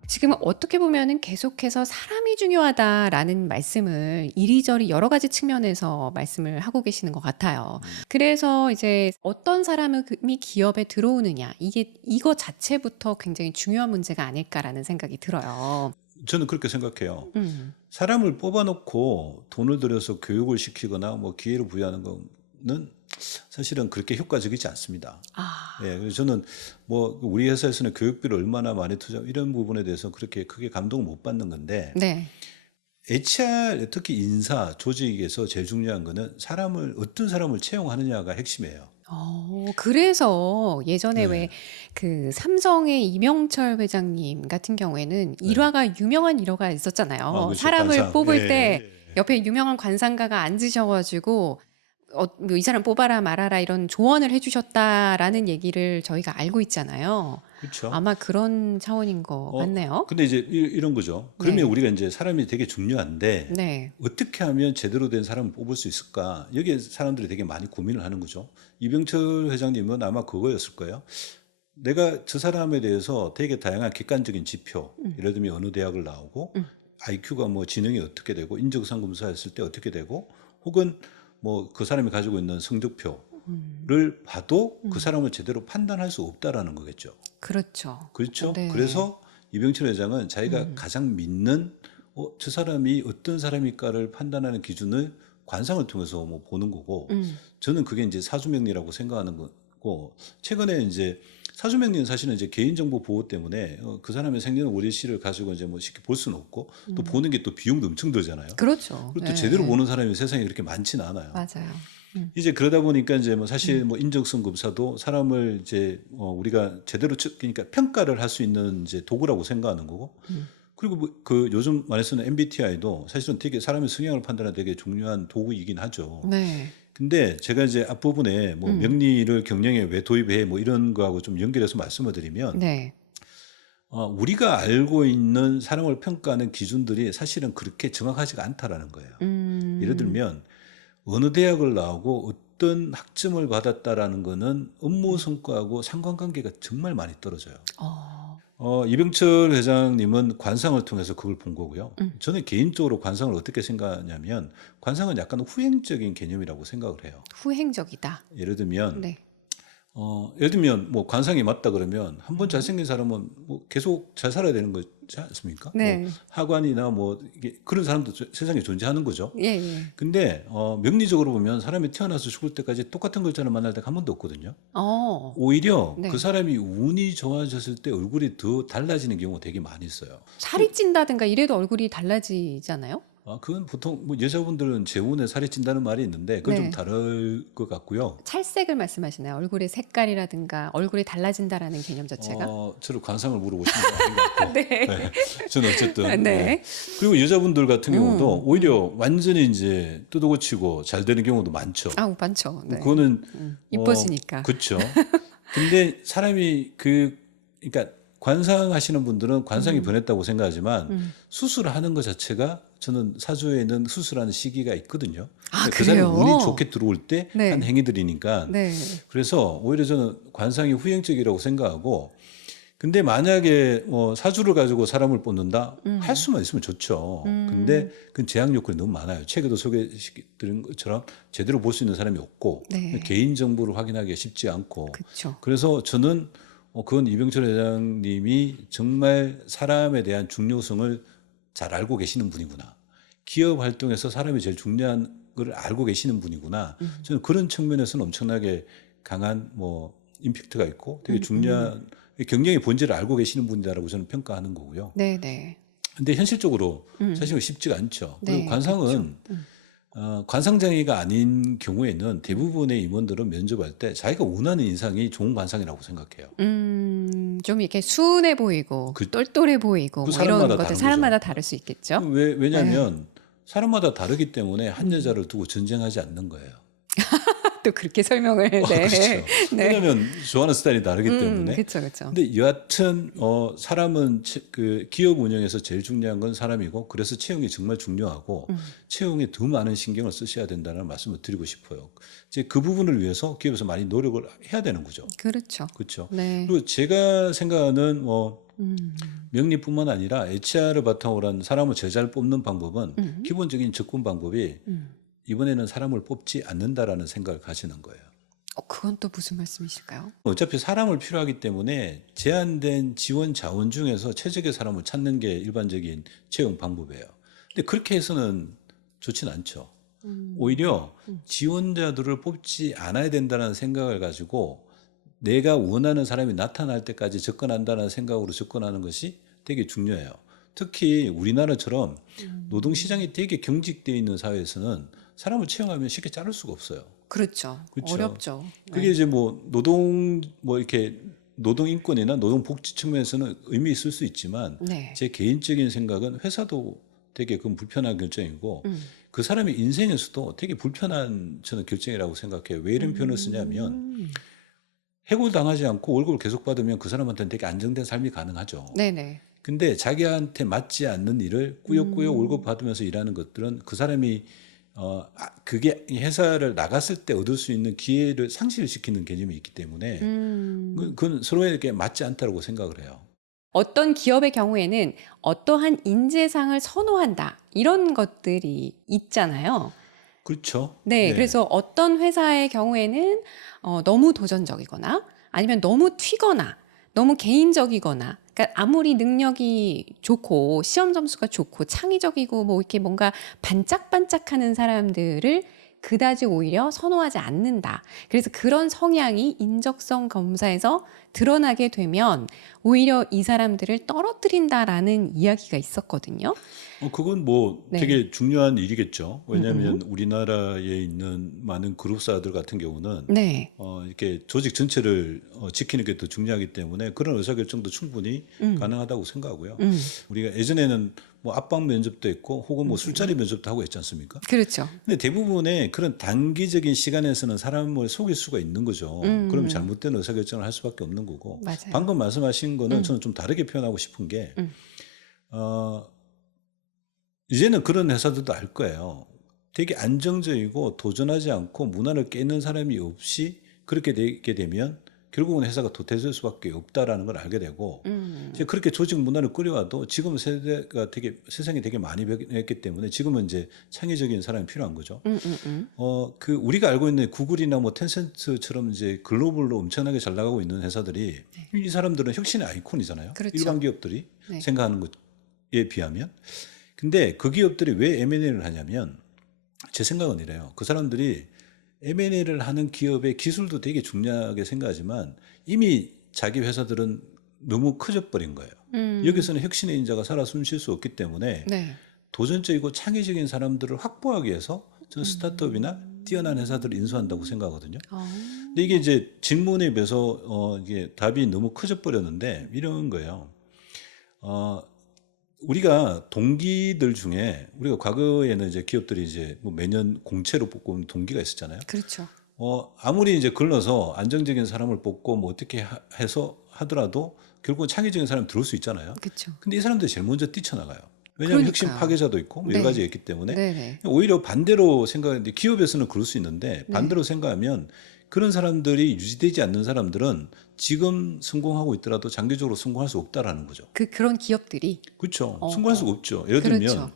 지금은 어떻게 보면은 계속해서 사람이 중요하다라는 말씀을 이리저리 여러 가지 측면에서 말씀을 하고 계시는 것 같아요. 그래서 이제 어떤 사람이 기업에 들어오느냐, 이거 자체부터 굉장히 중요한 문제가 아닐까라는 생각이 들어요. 저는 그렇게 생각해요. 음. 사람을 뽑아놓고 돈을 들여서 교육을 시키거나 뭐 기회를 부여하는 거는 사실은 그렇게 효과적이지 않습니다. 아, 예, 그래서 저는 뭐 우리 회사에서는 교육비를 얼마나 많이 투자 이런 부분에 대해서 그렇게 크게 감동을 못 받는 건데 네. HR 특히 인사 조직에서 제일 중요한 거는 어떤 사람을 채용하느냐가 핵심이에요. 그래서 예전에 네. 왜 그 삼성의 이명철 회장님 같은 경우에는 일화가 유명한 일화가 있었잖아요. 그렇죠. 사람을 관상. 뽑을 예, 때 예. 옆에 유명한 관상가가 앉으셔가지고 뭐이 사람 뽑아라 말아라 이런 조언을 해주셨다라는 얘기를 저희가 알고 있잖아요. 그렇죠. 아마 그런 차원인 거 같네요. 근데 이제 이런 거죠. 그러면 네. 우리가 이제 사람이 되게 중요한데 네. 어떻게 하면 제대로 된 사람을 뽑을 수 있을까? 여기에 사람들이 되게 많이 고민을 하는 거죠. 이병철 회장님은 아마 그거였을 거예요. 내가 저 사람에 대해서 되게 다양한 객관적인 지표, 예를 들면 어느 대학을 나오고, IQ가 뭐 지능이 어떻게 되고, 인적성 검사했을 때 어떻게 되고, 혹은 뭐 그 사람이 가지고 있는 성적표를 봐도 그 사람을 제대로 판단할 수 없다라는 거겠죠. 그렇죠. 그렇죠. 네. 그래서 이병철 회장은 자기가 가장 믿는 저 사람이 어떤 사람일까를 판단하는 기준을 관상을 통해서 뭐 보는 거고, 저는 그게 이제 사주명리라고 생각하는 거고, 최근에 이제 사주명리는 사실은 이제 개인정보 보호 때문에 그 사람의 생년월일시를 가지고 이제 뭐 쉽게 볼 수는 없고, 또 보는 게 또 비용도 엄청 들잖아요. 그렇죠. 그리고 또 네. 제대로 보는 사람이 세상에 그렇게 많지는 않아요. 맞아요. 이제 그러다 보니까 이제 뭐 사실 뭐 인적성 검사도 사람을 이제 우리가 제대로 그러니까 평가를 할 수 있는 이제 도구라고 생각하는 거고, 그리고 뭐 그 요즘 많이 쓰는 MBTI도 사실은 되게 사람의 성향을 판단하는 되게 중요한 도구이긴 하죠. 네. 근데 제가 이제 앞부분에 뭐 명리를 경영에 왜 도입해 뭐 이런 거하고 좀 연결해서 말씀을 드리면 네. 우리가 알고 있는 사람을 평가하는 기준들이 사실은 그렇게 정확하지가 않다라는 거예요. 예를 들면 어느 대학을 나오고 어떤 학점을 받았다라는 거는 업무 성과하고 상관관계가 정말 많이 떨어져요. 이병철 회장님은 관상을 통해서 그걸 본 거고요. 저는 개인적으로 관상을 어떻게 생각하냐면 관상은 약간 후행적인 개념이라고 생각을 해요. 후행적이다. 예를 들면 네. 뭐 관상이 맞다 그러면 한 번 잘생긴 사람은 뭐 계속 잘 살아야 되는 거지 않습니까? 네. 뭐 하관이나 뭐 이게 그런 사람도 세상에 존재하는 거죠. 예, 예. 근데 명리적으로 보면 사람이 태어나서 죽을 때까지 똑같은 글자를 만날 때가 한 번도 없거든요. 오히려 네. 그 사람이 운이 좋아졌을 때 얼굴이 더 달라지는 경우가 되게 많이 있어요. 살이 찐다든가 이래도 얼굴이 달라지잖아요. 그건 보통 뭐 여자분들은 재운에 살이 찐다는 말이 있는데 그건 네. 좀 다를 것 같고요. 찰색을 말씀하시나요? 얼굴의 색깔이라든가 얼굴이 달라진다라는 개념 자체가? 저를 관상을 물어보시는 거 아닌 것 같고. 네. 네. 저는 어쨌든. 네. 그리고 여자분들 같은 경우도 오히려 완전히 이제 뜯어고치고 잘 되는 경우도 많죠. 많죠. 네. 그거는 이뻐지니까. 그렇죠. 근데 사람이 그러니까 관상하시는 분들은 관상이 변했다고 생각하지만 수술을 하는 것 자체가 저는 사주에는 수술하는 시기가 있거든요. 그 사람이 그래요? 운이 좋게 들어올 때 네. 한 행위들이니까. 네. 그래서 오히려 저는 관상이 후행적이라고 생각하고, 근데 만약에 사주를 가지고 사람을 뽑는다 할 수만 있으면 좋죠. 근데 그 제약 요건이 너무 많아요. 책에도 소개시켜드린 것처럼 제대로 볼 수 있는 사람이 없고, 네. 개인 정보를 확인하기가 쉽지 않고. 그렇죠. 그래서 저는 그건 이병철 회장님이 정말 사람에 대한 중요성을 잘 알고 계시는 분이구나. 기업 활동에서 사람이 제일 중요한 걸 알고 계시는 분이구나. 저는 그런 측면에서는 엄청나게 강한 뭐 임팩트가 있고 되게 중요한 경영의 본질을 알고 계시는 분이다라고 저는 평가하는 거고요. 네, 네. 근데 현실적으로 사실은 쉽지가 않죠. 네, 그리고 관상은 관상장애가 아닌 경우에는 대부분의 임원들은 면접할 때 자기가 원하는 인상이 좋은 관상이라고 생각해요. 좀 이렇게 순해 보이고 똘똘해 보이고 그 뭐 이런 사람마다 것들 다른 사람마다 거죠. 다를 수 있겠죠. 왜냐하면 사람마다 다르기 때문에 한 여자를 두고 전쟁하지 않는 거예요. 또 그렇게 설명을 네. 그렇죠. 네. 왜냐하면 좋아하는 스타일이 다르기 때문에. 그렇죠, 그렇죠. 근데 여하튼 사람은 그 기업 운영에서 제일 중요한 건 사람이고 그래서 채용이 정말 중요하고 채용에 더 많은 신경을 쓰셔야 된다는 말씀을 드리고 싶어요. 이제 그 부분을 위해서 기업에서 많이 노력을 해야 되는 거죠. 그렇죠. 그렇죠. 네. 그리고 제가 생각하는 음, 명리뿐만 아니라 HR을 바탕으로 한 사람을 제잘 뽑는 방법은 음, 기본적인 접근 방법이 음. 이번에는 사람을 뽑지 않는다라는 생각을 가지는 거예요. 그건 또 무슨 말씀이실까요? 어차피 사람을 필요하기 때문에 제한된 지원 자원 중에서 최적의 사람을 찾는 게 일반적인 채용 방법이에요. 근데 그렇게 해서는 좋진 않죠. 오히려 지원자들을 뽑지 않아야 된다는 생각을 가지고 내가 원하는 사람이 나타날 때까지 접근한다는 생각으로 접근하는 것이 되게 중요해요. 특히 우리나라처럼 노동시장이 되게 경직되어 있는 사회에서는 사람을 채용하면 쉽게 자를 수가 없어요. 그렇죠. 그렇죠. 어렵죠. 그게 네. 이제 뭐 이렇게 노동 인권이나 노동 복지 측면에서는 의미 있을 수 있지만 네. 제 개인적인 생각은 회사도 되게 그건 불편한 결정이고 음. 그 사람의 인생에서도 되게 불편한 저는 결정이라고 생각해요. 왜 이런 표현을 쓰냐면 음. 해고당하지 않고 월급을 계속 받으면 그 사람한테는 되게 안정된 삶이 가능하죠. 네네. 근데 자기한테 맞지 않는 일을 꾸역꾸역 월급 받으면서 일하는 것들은 그 사람이 그게 회사를 나갔을 때 얻을 수 있는 기회를 상실시키는 개념이 있기 때문에 그건 서로에게 맞지 않다고 생각을 해요. 어떤 기업의 경우에는 어떠한 인재상을 선호한다. 이런 것들이 있잖아요. 그렇죠. 네, 네. 그래서 어떤 회사의 경우에는 너무 도전적이거나 아니면 너무 튀거나 너무 개인적이거나 그러니까 아무리 능력이 좋고 시험 점수가 좋고 창의적이고 뭐 이렇게 뭔가 반짝반짝하는 사람들을 그다지 오히려 선호하지 않는다. 그래서 그런 성향이 인적성 검사에서 드러나게 되면 오히려 이 사람들을 떨어뜨린다라는 이야기가 있었거든요. 그건 뭐 네. 되게 중요한 일이겠죠. 왜냐하면 우리나라에 있는 많은 그룹사들 같은 경우는 네. 이렇게 조직 전체를 지키는 게 더 중요하기 때문에 그런 의사결정도 충분히 가능하다고 생각하고요. 우리가 예전에는 뭐 압박 면접도 했고 혹은 뭐 술자리 면접도 하고 했지 않습니까? 그렇죠. 근데 대부분의 그런 단기적인 시간에서는 사람을 속일 수가 있는 거죠. 그럼 잘못된 의사결정을 할 수밖에 없는 거고. 맞아요. 방금 말씀하신 거는 저는 좀 다르게 표현하고 싶은 게 이제는 그런 회사들도 알 거예요. 되게 안정적이고 도전하지 않고 문화를 깨는 사람이 없이 그렇게 되게 되면 결국은 회사가 도태될 수밖에 없다라는 걸 알게 되고 이제 그렇게 조직 문화를 꾸려와도 지금 세대가 세상이 되게 많이 변했기 때문에 지금은 이제 창의적인 사람이 필요한 거죠. 그 우리가 알고 있는 구글이나 뭐 텐센트처럼 이제 글로벌로 엄청나게 잘 나가고 있는 회사들이 이 사람들은 혁신의 아이콘이잖아요. 그렇죠. 일반 기업들이 네. 생각하는 것에 비하면. 근데 그 기업들이 왜 M&A를 하냐면 제 생각은 이래요. 그 사람들이 M&A를 하는 기업의 기술도 되게 중요하게 생각하지만 이미 자기 회사들은 너무 커져 버린 거예요. 여기서는 혁신의 인자가 살아 숨쉴 수 없기 때문에 네. 도전적이고 창의적인 사람들을 확보하기 위해서 저는 스타트업이나 뛰어난 회사들을 인수한다고 생각하거든요. 근데 이게 이제 질문에 비해서 이게 답이 너무 커져 버렸는데 이런 거예요. 우리가 동기들 중에 우리가 과거에는 이제 기업들이 이제 뭐 매년 공채로 뽑고 동기가 있었잖아요. 그렇죠. 아무리 이제 글러서 안정적인 사람을 뽑고 뭐 어떻게 해서 하더라도 결국은 창의적인 사람이 들어올 수 있잖아요. 그렇죠. 근데 이 사람들이 제일 먼저 뛰쳐나가요. 왜냐하면 혁신 그러니까요. 파괴자도 있고 뭐 여러 네. 가지가 있기 때문에 네네. 오히려 반대로 생각하는데 기업에서는 그럴 수 있는데 반대로 생각하면 그런 사람들이 유지되지 않는 사람들은 지금 성공하고 있더라도 장기적으로 성공할 수 없다라는 거죠. 그런 기업들이 그렇죠. 성공할 수가 없죠. 예를 그렇죠. 들면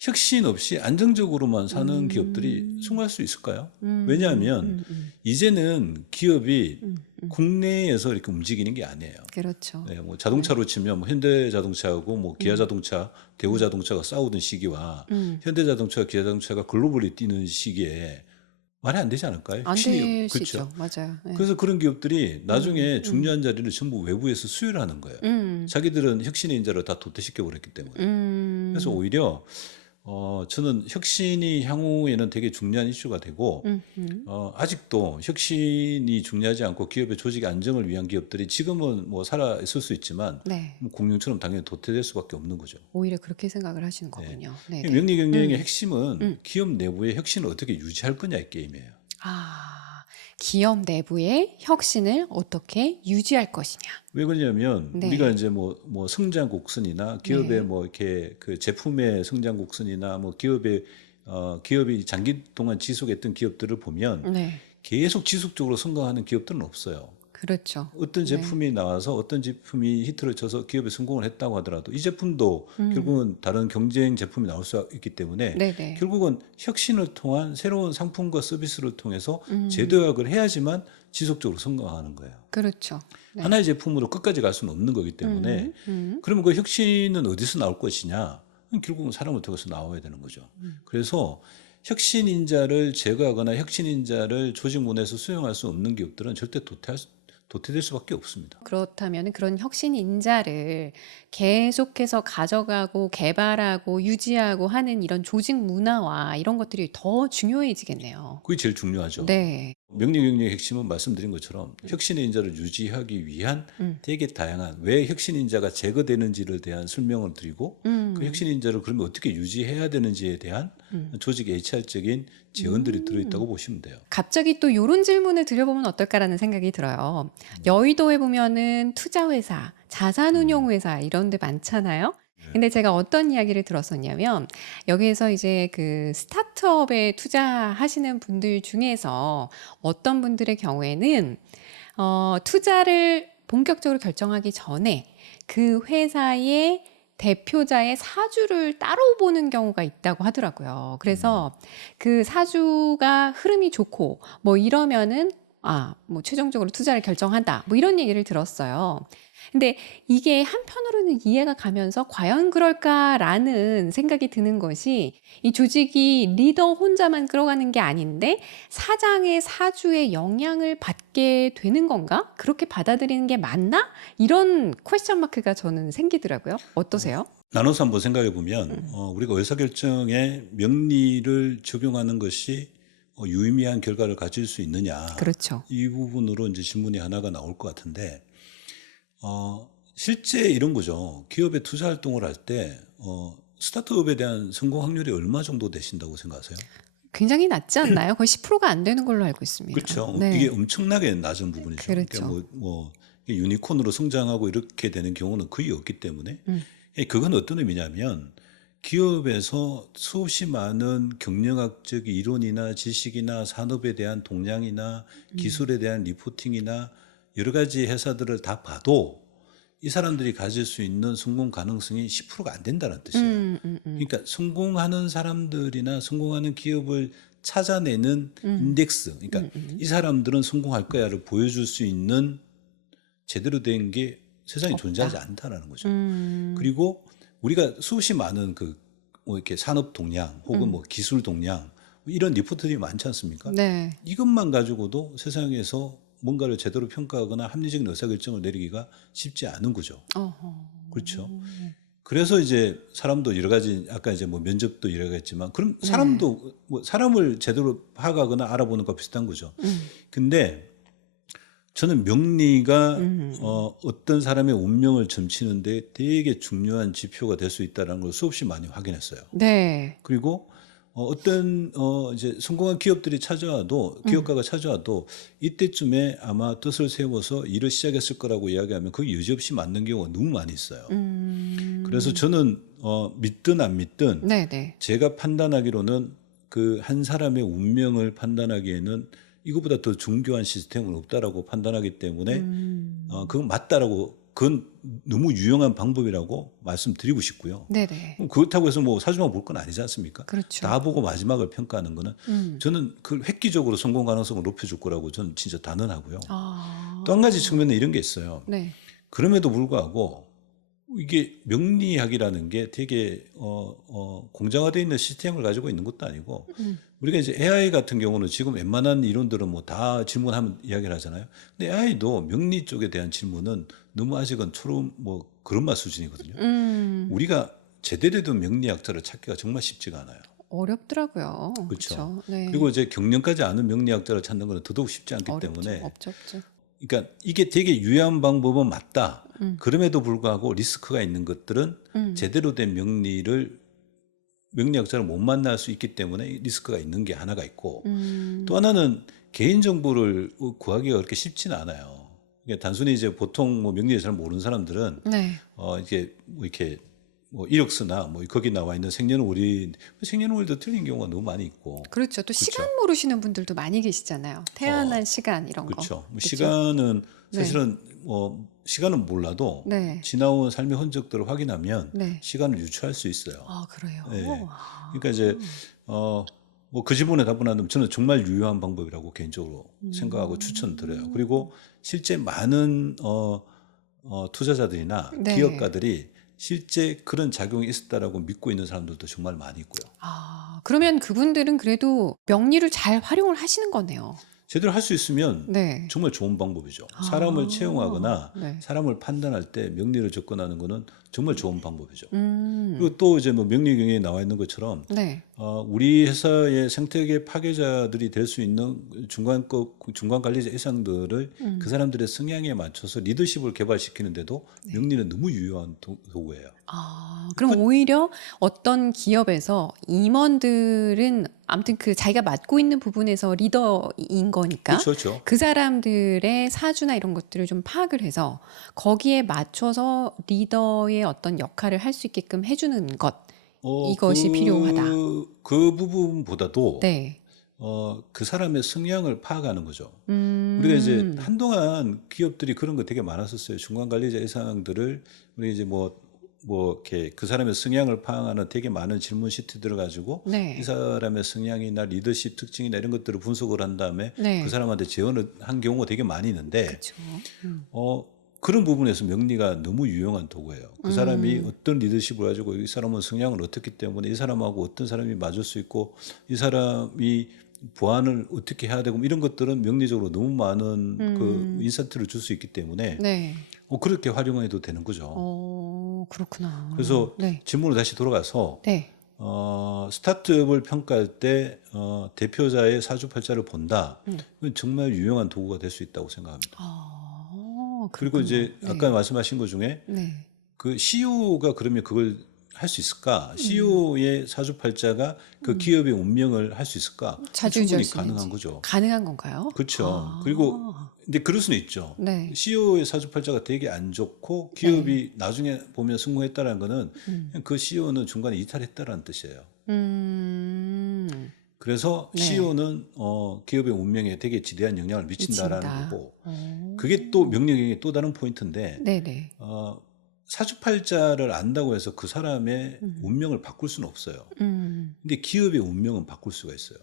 혁신 없이 안정적으로만 사는 기업들이 성공할 수 있을까요? 왜냐하면 이제는 기업이 국내에서 이렇게 움직이는 게 아니에요. 그렇죠. 네, 뭐 자동차로 치면 뭐 현대자동차하고 뭐 기아자동차, 대우자동차가 싸우던 시기와 현대자동차와 기아자동차가 글로벌리 뛰는 시기에 말이 안 되지 않을까요? 안 혁신이 될 수 있죠. 그렇죠. 맞아요. 네. 그래서 그런 기업들이 나중에 중요한 자리를 전부 외부에서 수혈을 하는 거예요. 자기들은 혁신의 인자를 다 도태시켜 버렸기 때문에. 그래서 오히려 저는 혁신이 향후에는 되게 중요한 이슈가 되고 아직도 혁신이 중요하지 않고 기업의 조직 안정을 위한 기업들이 지금은 뭐 살아 있을 수 있지만 네. 뭐 공룡처럼 당연히 도태될 수밖에 없는 거죠. 오히려 그렇게 생각을 하시는 거군요. 네. 네. 명리 경영의 핵심은 기업 내부의 혁신을 어떻게 유지할 거냐의 게임이에요. 아, 기업 내부의 혁신을 어떻게 유지할 것이냐. 왜 그러냐면 우리가 네. 이제 뭐 성장 곡선이나 기업의 네. 뭐 이렇게 그 제품의 성장 곡선이나 뭐 기업이 장기 동안 지속했던 기업들을 보면 네. 계속 지속적으로 성장하는 기업들은 없어요. 그렇죠. 어떤 네. 제품이 나와서 어떤 제품이 히트를 쳐서 기업이 성공을 했다고 하더라도 이 제품도 결국은 다른 경쟁 제품이 나올 수 있기 때문에 네네. 결국은 혁신을 통한 새로운 상품과 서비스를 통해서 음, 재도약을 해야지만 지속적으로 성공하는 거예요. 그렇죠. 네. 하나의 제품으로 끝까지 갈 수는 없는 거기 때문에 그러면 그 혁신은 어디서 나올 것이냐? 결국은 사람을 통해서 나와야 되는 거죠. 그래서 혁신인자를 제거하거나 혁신인자를 조직문화에서 수용할 수 없는 기업들은 절대 도태될 수밖에 없습니다. 그렇다면 그런 혁신 인자를 계속해서 가져가고 개발하고 유지하고 하는 이런 조직 문화와 이런 것들이 더 중요해지겠네요. 그게 제일 중요하죠. 네. 명리경영의 핵심은 말씀드린 것처럼 혁신의 인자를 유지하기 위한 되게 다양한 왜 혁신 인자가 제거되는지를 대한 설명을 드리고 그 혁신 인자를 그러면 어떻게 유지해야 되는지에 대한 조직 HR적인 재원들이 들어있다고 보시면 돼요. 갑자기 또 이런 질문을 드려보면 어떨까라는 생각이 들어요. 여의도에 보면은 투자회사, 자산운용회사 이런 데 많잖아요. 근데 제가 어떤 이야기를 들었었냐면 여기에서 이제 그 스타트업에 투자하시는 분들 중에서 어떤 분들의 경우에는 투자를 본격적으로 결정하기 전에 그 회사의 대표자의 사주를 따로 보는 경우가 있다고 하더라고요. 그래서 그 사주가 흐름이 좋고 뭐 이러면은 뭐 최종적으로 투자를 결정한다. 뭐 이런 얘기를 들었어요. 근데 이게 한편으로는 이해가 가면서 과연 그럴까라는 생각이 드는 것이 이 조직이 리더 혼자만 끌어가는 게 아닌데 사장의 사주의 영향을 받게 되는 건가? 그렇게 받아들이는 게 맞나? 이런 퀘스천 마크가 저는 생기더라고요. 어떠세요? 나눠서 한번 생각해 보면 우리가 의사결정에 명리를 적용하는 것이 유의미한 결과를 가질 수 있느냐 그렇죠. 이 부분으로 이제 질문이 하나가 나올 것 같은데 실제 이런 거죠. 기업에 투자 활동을 할 때 스타트업에 대한 성공 확률이 얼마 정도 되신다고 생각하세요? 굉장히 낮지 않나요? 거의 10%가 안 되는 걸로 알고 있습니다. 그렇죠. 네. 이게 엄청나게 낮은 부분이죠. 그렇죠. 뭐 이게 유니콘으로 성장하고 이렇게 되는 경우는 거의 없기 때문에 음. 그건 어떤 의미냐면 기업에서 수없이 많은 경영학적 이론이나 지식이나 산업에 대한 동향이나 기술에 대한 리포팅이나 여러 가지 회사들을 다 봐도 이 사람들이 가질 수 있는 성공 가능성이 10%가 안 된다는 뜻이에요. 그러니까 성공하는 사람들이나 성공하는 기업을 찾아내는 인덱스, 그러니까 이 사람들은 성공할 거야를 보여줄 수 있는 제대로 된 게 세상에 존재하지 않다라는 거죠. 그리고 우리가 수없이 많은 뭐 이렇게 산업 동향 혹은 뭐 기술 동향 이런 리포트들이 많지 않습니까? 네. 이것만 가지고도 세상에서 뭔가를 제대로 평가하거나 합리적인 의사결정을 내리기가 쉽지 않은 거죠. 어허. 그렇죠. 그래서 이제 사람도 여러 가지 아까 이제 뭐 면접도 여러 가지 했지만 그럼 사람도 뭐 사람을 제대로 파악하거나 알아보는 거 비슷한 거죠. 근데 저는 명리가 어떤 사람의 운명을 점치는데 되게 중요한 지표가 될 수 있다는 걸 수없이 많이 확인했어요. 네. 그리고 어떤 이제 성공한 기업들이 찾아와도 기업가가 찾아와도 이때쯤에 아마 뜻을 세워서 일을 시작했을 거라고 이야기하면 그게 여지없이 맞는 경우가 너무 많이 있어요. 그래서 저는 믿든 안 믿든 네네. 제가 판단하기로는 그 한 사람의 운명을 판단하기에는 이거보다 더 정교한 시스템은 없다라고 판단하기 때문에 그건 맞다라고 그건 너무 유용한 방법이라고 말씀드리고 싶고요. 네네. 그렇다고 해서 뭐 사주만 볼 건 아니지 않습니까? 그렇죠. 다 보고 마지막을 평가하는 거는 저는 그 획기적으로 성공 가능성을 높여줄 거라고 저는 진짜 단언하고요. 또 한 가지 측면은 이런 게 있어요. 네. 그럼에도 불구하고 이게 명리학이라는 게 되게 공정화되어 있는 시스템을 가지고 있는 것도 아니고 우리가 이제 AI 같은 경우는 지금 웬만한 이론들은 뭐 다 질문하면 이야기를 하잖아요. 근데 AI도 명리 쪽에 대한 질문은 너무 아직은 뭐 그런 맛 수준이거든요. 우리가 제대로 된 명리학자를 찾기가 정말 쉽지가 않아요. 어렵더라고요. 그렇죠. 네. 그리고 이제 경영까지 아는 명리학자를 찾는 건 더더욱 쉽지 않기 어렵죠. 때문에 없죠. 그러니까 이게 되게 유효한 방법은 맞다. 그럼에도 불구하고 리스크가 있는 것들은 제대로 된 명리를 명리학자를 못 만날 수 있기 때문에 리스크가 있는 게 하나가 있고 음. 또 하나는 개인정보를 구하기가 그렇게 쉽지는 않아요. 그러니까 단순히 이제 보통 뭐 명리를 잘 모르는 사람들은 네. 이게 뭐 이렇게 뭐 이력서나 뭐 거기 나와 있는 생년월일도 틀린 경우가 너무 많이 있고 그렇죠. 또 그렇죠. 시간 모르시는 분들도 많이 계시잖아요. 태어난 시간 이런 거. 그렇죠. 뭐 그쵸? 시간은 네. 사실은 시간은 몰라도 네. 지나온 삶의 흔적들을 확인하면 네. 시간을 유추할 수 있어요. 아, 그래요? 네. 아. 그러니까 이제 뭐 그 질문에 답변하면 저는 정말 유효한 방법이라고 개인적으로 생각하고 추천드려요. 그리고 실제 많은 투자자들이나 네. 기업가들이 실제 그런 작용이 있었다라고 믿고 있는 사람들도 정말 많이 있고요. 아, 그러면 그분들은 그래도 명리를 잘 활용을 하시는 거네요. 제대로 할 수 있으면 네. 정말 좋은 방법이죠. 사람을 아, 채용하거나 네. 사람을 판단할 때 명리를 접근하는 거는 정말 좋은 방법이죠. 그리고 음. 또 이제 뭐 명리 경영에 나와 있는 것처럼 네. 우리 회사의 생태계 파괴자들이 될 수 있는 중간 관리자 이상들을 그 사람들의 성향에 맞춰서 리더십을 개발시키는데도 명리는 너무 유효한 도구예요. 아, 그럼 오히려 어떤 기업에서 임원들은 아무튼 그 자기가 맡고 있는 부분에서 리더인 거니까 그렇죠, 그렇죠. 그 사람들의 사주나 이런 것들을 좀 파악을 해서 거기에 맞춰서 리더의 어떤 역할을 할 수 있게끔 해주는 것, 이것이 필요하다. 그 부분보다도 네. 그 사람의 성향을 파악하는 거죠. 우리가 이제 음. 한동안 기업들이 그런 거 되게 많았었어요. 중간 관리자 이상들을 우리 이제 뭐 이렇게 그 사람의 성향을 파악하는 되게 많은 질문 시트들을 가지고 네. 이 사람의 성향이나 리더십 특징이나 이런 것들을 분석을 한 다음에 네. 그 사람한테 제언을 한 경우가 되게 많이 있는데 그렇죠. 그런 부분에서 명리가 너무 유용한 도구예요. 그 사람이 어떤 리더십을 가지고 이 사람은 성향을 어떻기 때문에 이 사람하고 어떤 사람이 맞을 수 있고 이 사람이 보완을 어떻게 해야 되고 이런 것들은 명리적으로 너무 많은 그 인사이트를 줄 수 있기 때문에 네. 그렇게 활용해도 되는 거죠. 그렇구나. 그래서 네. 질문으로 다시 돌아가서 네. 스타트업을 평가할 때 대표자의 사주팔자를 본다. 그건 정말 유용한 도구가 될 수 있다고 생각합니다. 그리고 그렇군요. 이제 네. 아까 말씀하신 것 중에 네. 그 CEO가 그러면 그걸 할 수 있을까? CEO의 사주팔자가 그 기업의 운명을 할 수 있을까? 자주유지할 충분히 수 가능한 있는지. 거죠. 가능한 건가요? 그렇죠. 그리고 근데 그럴 수는 있죠. 네. CEO의 사주팔자가 되게 안 좋고 기업이 나중에 보면 성공했다는 거는 그 CEO는 중간에 이탈했다라는 뜻이에요. 그래서 네. CEO는 기업의 운명에 되게 지대한 영향을 미친다라는 미친다. 거고 그게 또 명령의 또 다른 포인트인데 네네. 사주팔자를 안다고 해서 그 사람의 운명을 바꿀 수는 없어요. 근데 기업의 운명은 바꿀 수가 있어요.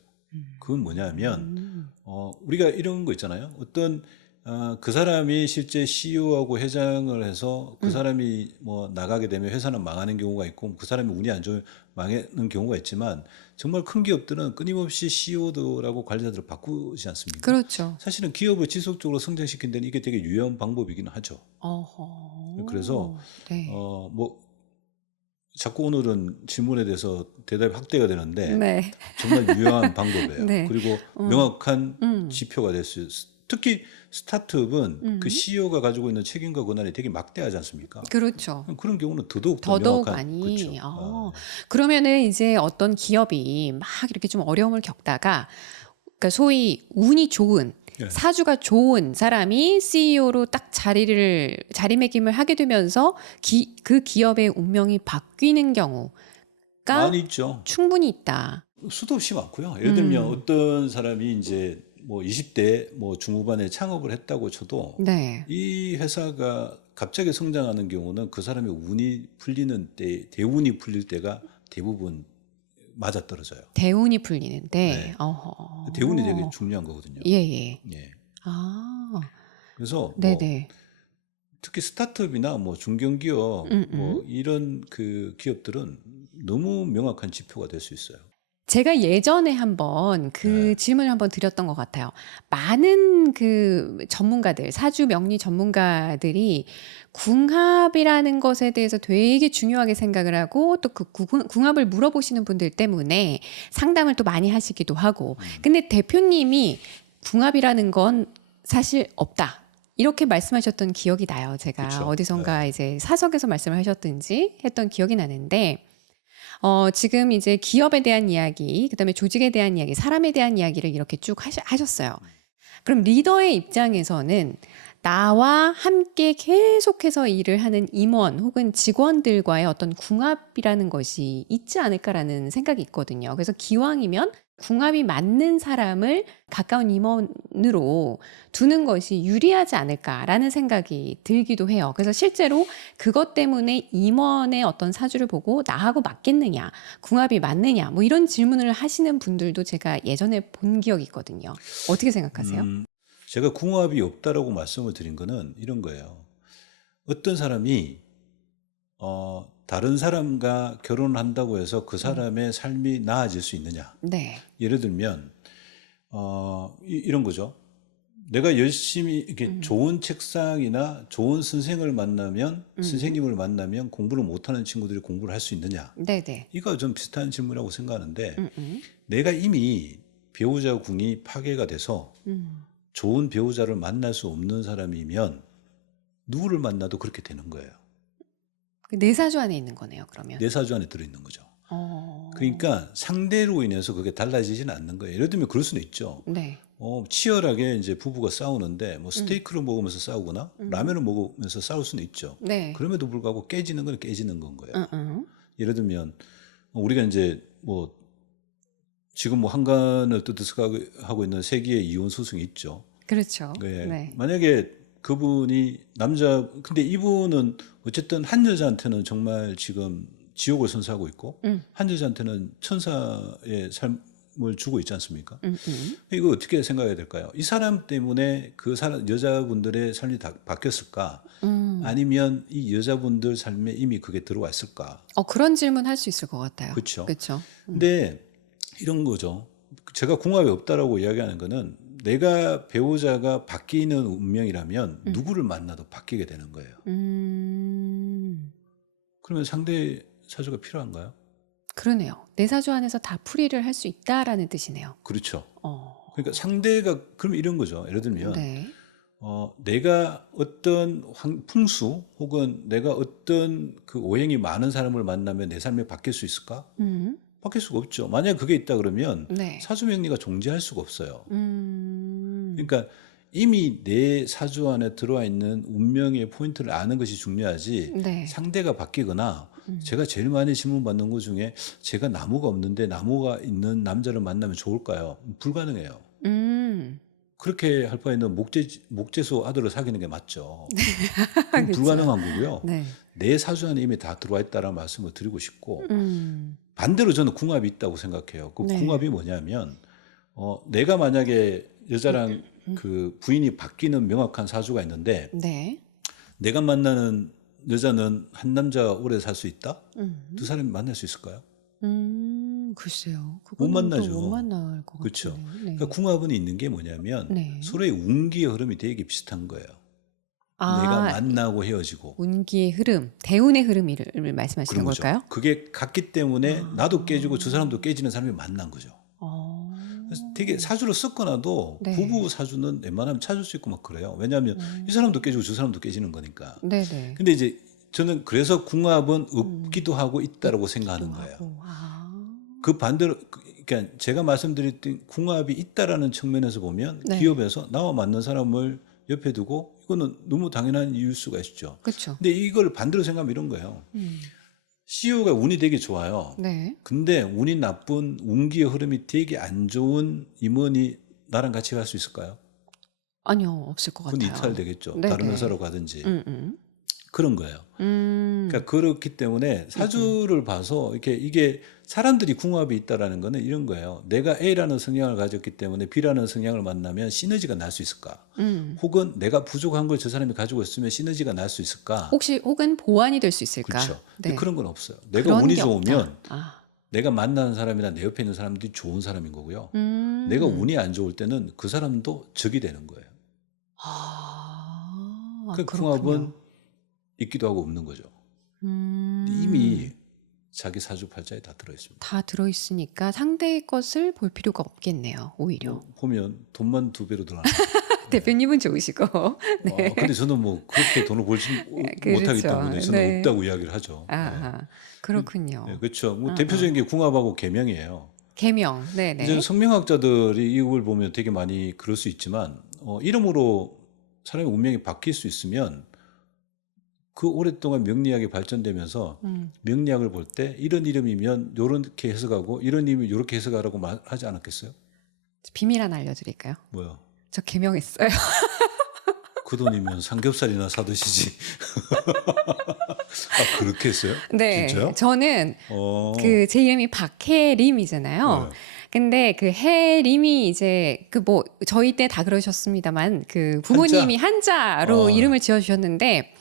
그건 뭐냐면 우리가 이런 거 있잖아요. 어떤 그 사람이 실제 CEO하고 회장을 해서 그 사람이 뭐 나가게 되면 회사는 망하는 경우가 있고 그 사람이 운이 안 좋으면 망하는 경우가 있지만 정말 큰 기업들은 끊임없이 CEO들하고 관리자들을 바꾸지 않습니까? 그렇죠. 사실은 기업을 지속적으로 성장시킨 데는 이게 되게 유효한 방법이긴 하죠. 어허. 그래서 네. 뭐 자꾸 오늘은 질문에 대해서 대답이 확대가 되는데 네. 정말 유효한 방법이에요. 네. 그리고 명확한 지표가 될 수 있어요. 특히 스타트업은 그 CEO가 가지고 있는 책임과 권한이 되게 막대하지 않습니까? 그렇죠. 그런 경우는 더더욱 더 더더욱 명확한 많이. 그렇죠. 그러면은 이제 어떤 기업이 막 이렇게 좀 어려움을 겪다가 그러니까 소위 운이 좋은 네. 사주가 좋은 사람이 CEO로 딱 자리매김을 하게 되면서 그 기업의 운명이 바뀌는 경우가 많이 있죠. 충분히 있다. 수도 없이 많고요. 예를 들면 어떤 사람이 이제 뭐 20대 뭐 중후반에 창업을 했다고 쳐도 네. 이 회사가 갑자기 성장하는 경우는 그 사람의 운이 풀리는 때, 대운이 풀릴 때가 대부분 맞아떨어져요. 대운이 풀리는데. 네. 어허. 대운이 되게 중요한 거거든요. 예. 예. 아. 그래서 뭐 네네. 특히 스타트업이나 뭐 중견기업 뭐 이런 그 기업들은 너무 명확한 지표가 될 수 있어요. 제가 예전에 한번 그 네. 질문을 한번 드렸던 것 같아요. 많은 그 전문가들, 사주 명리 전문가들이 궁합이라는 것에 대해서 되게 중요하게 생각을 하고 또 그 궁합을 물어보시는 분들 때문에 상담을 또 많이 하시기도 하고. 근데 대표님이 궁합이라는 건 사실 없다. 이렇게 말씀하셨던 기억이 나요. 제가 그쵸. 어디선가 이제 사석에서 말씀을 하셨든지 했던 기억이 나는데 지금 이제 기업에 대한 이야기, 그다음에 조직에 대한 이야기, 사람에 대한 이야기를 이렇게 쭉 하셨어요. 그럼 리더의 입장에서는 나와 함께 계속해서 일을 하는 임원 혹은 직원들과의 어떤 궁합이라는 것이 있지 않을까라는 생각이 있거든요. 그래서 기왕이면 궁합이 맞는 사람을 가까운 임원으로 두는 것이 유리하지 않을까라는 생각이 들기도 해요. 그래서 실제로 그것 때문에 임원의 어떤 사주를 보고 나하고 맞겠느냐, 궁합이 맞느냐, 뭐 이런 질문을 하시는 분들도 제가 예전에 본 기억이 있거든요. 어떻게 생각하세요? 제가 궁합이 없다라고 말씀을 드린 거는 이런 거예요. 어떤 사람이 다른 사람과 결혼을 한다고 해서 그 사람의 삶이 나아질 수 있느냐? 네. 예를 들면 이런 거죠. 내가 열심히 이렇게 좋은 책상이나 좋은 선생을 만나면 선생님을 만나면 공부를 못하는 친구들이 공부를 할 수 있느냐? 네네. 이거 좀 비슷한 질문이라고 생각하는데 음. 내가 이미 배우자 궁이 파괴가 돼서 음. 좋은 배우자를 만날 수 없는 사람이면 누구를 만나도 그렇게 되는 거예요. 내 사주 안에 있는 거네요, 그러면. 내 사주 안에 들어있는 거죠. 어. 그러니까 상대로 인해서 그게 달라지지는 않는 거예요. 예를 들면 그럴 수는 있죠. 네. 치열하게 이제 부부가 싸우는데 뭐 스테이크를 먹으면서 싸우거나 라면을 먹으면서 싸울 수는 있죠. 네. 그럼에도 불구하고 깨지는 건 깨지는 건 거예요. 예를 들면 우리가 이제 뭐 지금 뭐 한간을 뜨뜻하고 있는 세기의 이혼 소송이 있죠. 그렇죠. 네. 네. 만약에 그분이 근데 이분은 어쨌든 한 여자한테는 정말 지금 지옥을 선사하고 있고 한 여자한테는 천사의 삶을 주고 있지 않습니까? 이거 어떻게 생각해야 될까요? 이 사람 때문에 그 여자분들의 삶이 다 바뀌었을까? 아니면 이 여자분들 삶에 이미 그게 들어와 있을까? 그런 질문 할 수 있을 것 같아요. 그렇죠. 그렇죠. 근데 이런 거죠. 제가 궁합이 없다라고 이야기하는 거는 내가 배우자가 바뀌는 운명이라면 누구를 만나도 바뀌게 되는 거예요. 그러면 상대 사주가 필요한가요? 그러네요. 내 사주 안에서 다 풀이를 할 수 있다라는 뜻이네요. 그렇죠. 그러니까 상대가 그럼 이런 거죠. 예를 들면 네. 내가 어떤 풍수 혹은 내가 어떤 그 오행이 많은 사람을 만나면 내 삶이 바뀔 수 있을까? 바뀔 수가 없죠. 만약 그게 있다 그러면 네. 사주명리가 존재할 수가 없어요. 음. 그러니까 이미 내 사주 안에 들어와 있는 운명의 포인트를 아는 것이 중요하지 네. 상대가 바뀌거나 제가 제일 많이 질문받는 것 중에 제가 나무가 없는데 나무가 있는 남자를 만나면 좋을까요? 불가능해요. 그렇게 할 바에는 목재소 아들을 사귀는 게 맞죠. 그건 그쵸. 불가능한 거고요. 네. 내 사주 안에 이미 다 들어와 있다는 말씀을 드리고 싶고 반대로 저는 궁합이 있다고 생각해요. 그 네. 궁합이 뭐냐면 내가 만약에 여자랑 그 부인이 바뀌는 명확한 사주가 있는데 네. 내가 만나는 여자는 한 남자 오래 살 수 있다? 두 사람이 만날 수 있을까요? 글쎄요. 못 그거는 또 만나죠. 못 만날 것 그렇죠. 같은데요. 네. 그러니까 궁합은 있는 게 뭐냐면 네. 서로의 운기의 흐름이 되게 비슷한 거예요. 내가 만나고 헤어지고. 운기의 흐름, 대운의 흐름을 말씀하시는 그런 거죠. 걸까요? 그게 같기 때문에 나도 깨지고 저 사람도 깨지는 사람이 만난 거죠. 그래서 되게 사주를 섞어놔도 네. 부부 사주는 웬만하면 찾을 수 있고 막 그래요. 왜냐하면 이 사람도 깨지고 저 사람도 깨지는 거니까. 네네. 근데 이제 저는 그래서 궁합은 없기도 하고 있다라고 생각하는 거예요. 그 반대로 그러니까 제가 말씀드렸던 궁합이 있다라는 측면에서 보면 네. 기업에서 나와 맞는 사람을 옆에 두고 이거는 너무 당연한 이유일 수가 있죠. 그렇죠. 근데 이걸 반대로 생각하면 이런 거예요. CEO가 운이 되게 좋아요. 네. 근데 운이 나쁜 운기의 흐름이 되게 안 좋은 임원이 나랑 같이 갈 수 있을까요? 아니요, 없을 것 그건 같아요. 이탈되겠죠. 네네. 다른 회사로 가든지. 음. 그런 거예요. 그러니까 그렇기 때문에 사주를 봐서 이게 사람들이 궁합이 있다라는 거는 이런 거예요. 내가 A라는 성향을 가졌기 때문에 B라는 성향을 만나면 시너지가 날 수 있을까? 혹은 내가 부족한 걸 저 사람이 가지고 있으면 시너지가 날 수 있을까? 혹은 보완이 될 수 있을까? 그렇죠. 근데 네. 그런 건 없어요. 내가 그런 운이 게 좋으면 없다. 내가 만나는 사람이나 내 옆에 있는 사람들이 좋은 사람인 거고요. 내가 운이 안 좋을 때는 그 사람도 적이 되는 거예요. 그 궁합은 있기도 하고 없는 거죠. 이미 자기 사주 팔자에 다 들어있습니다. 다 들어있으니까 상대의 것을 볼 필요가 없겠네요. 오히려. 보면 돈만 2배로 들어가는 대표님은 좋으시고. 네. 근데 저는 뭐 그렇게 돈을 벌지 못하기 그렇죠. 때문에 저는 네. 없다고 이야기를 하죠. 네. 아, 그- 그렇군요. 네, 그렇죠. 뭐 어, 대표적인 게 궁합하고 계명이에요. 계명. 이제 네네. 성명학자들이 이걸 보면 되게 많이 그럴 수 있지만 이름으로 사람의 운명이 바뀔 수 있으면 그 오랫동안 명리학이 발전되면서 음, 명리학을 볼 때 이런 이름이면 요렇게 해석하고 이런 이름이 요렇게 해석하라고 하지 않았겠어요? 비밀 하나 알려드릴까요? 뭐야? 저 계명했어요. 그 돈이면 삼겹살이나 사드시지. 아, 그렇게 했어요? 네. 진짜요? 저는 그 제 이름이 박해림이잖아요. 네. 근데 그 해림이 이제 그 뭐 저희 때 다 그러셨습니다만 그 부모님이 한자로 이름을 지어주셨는데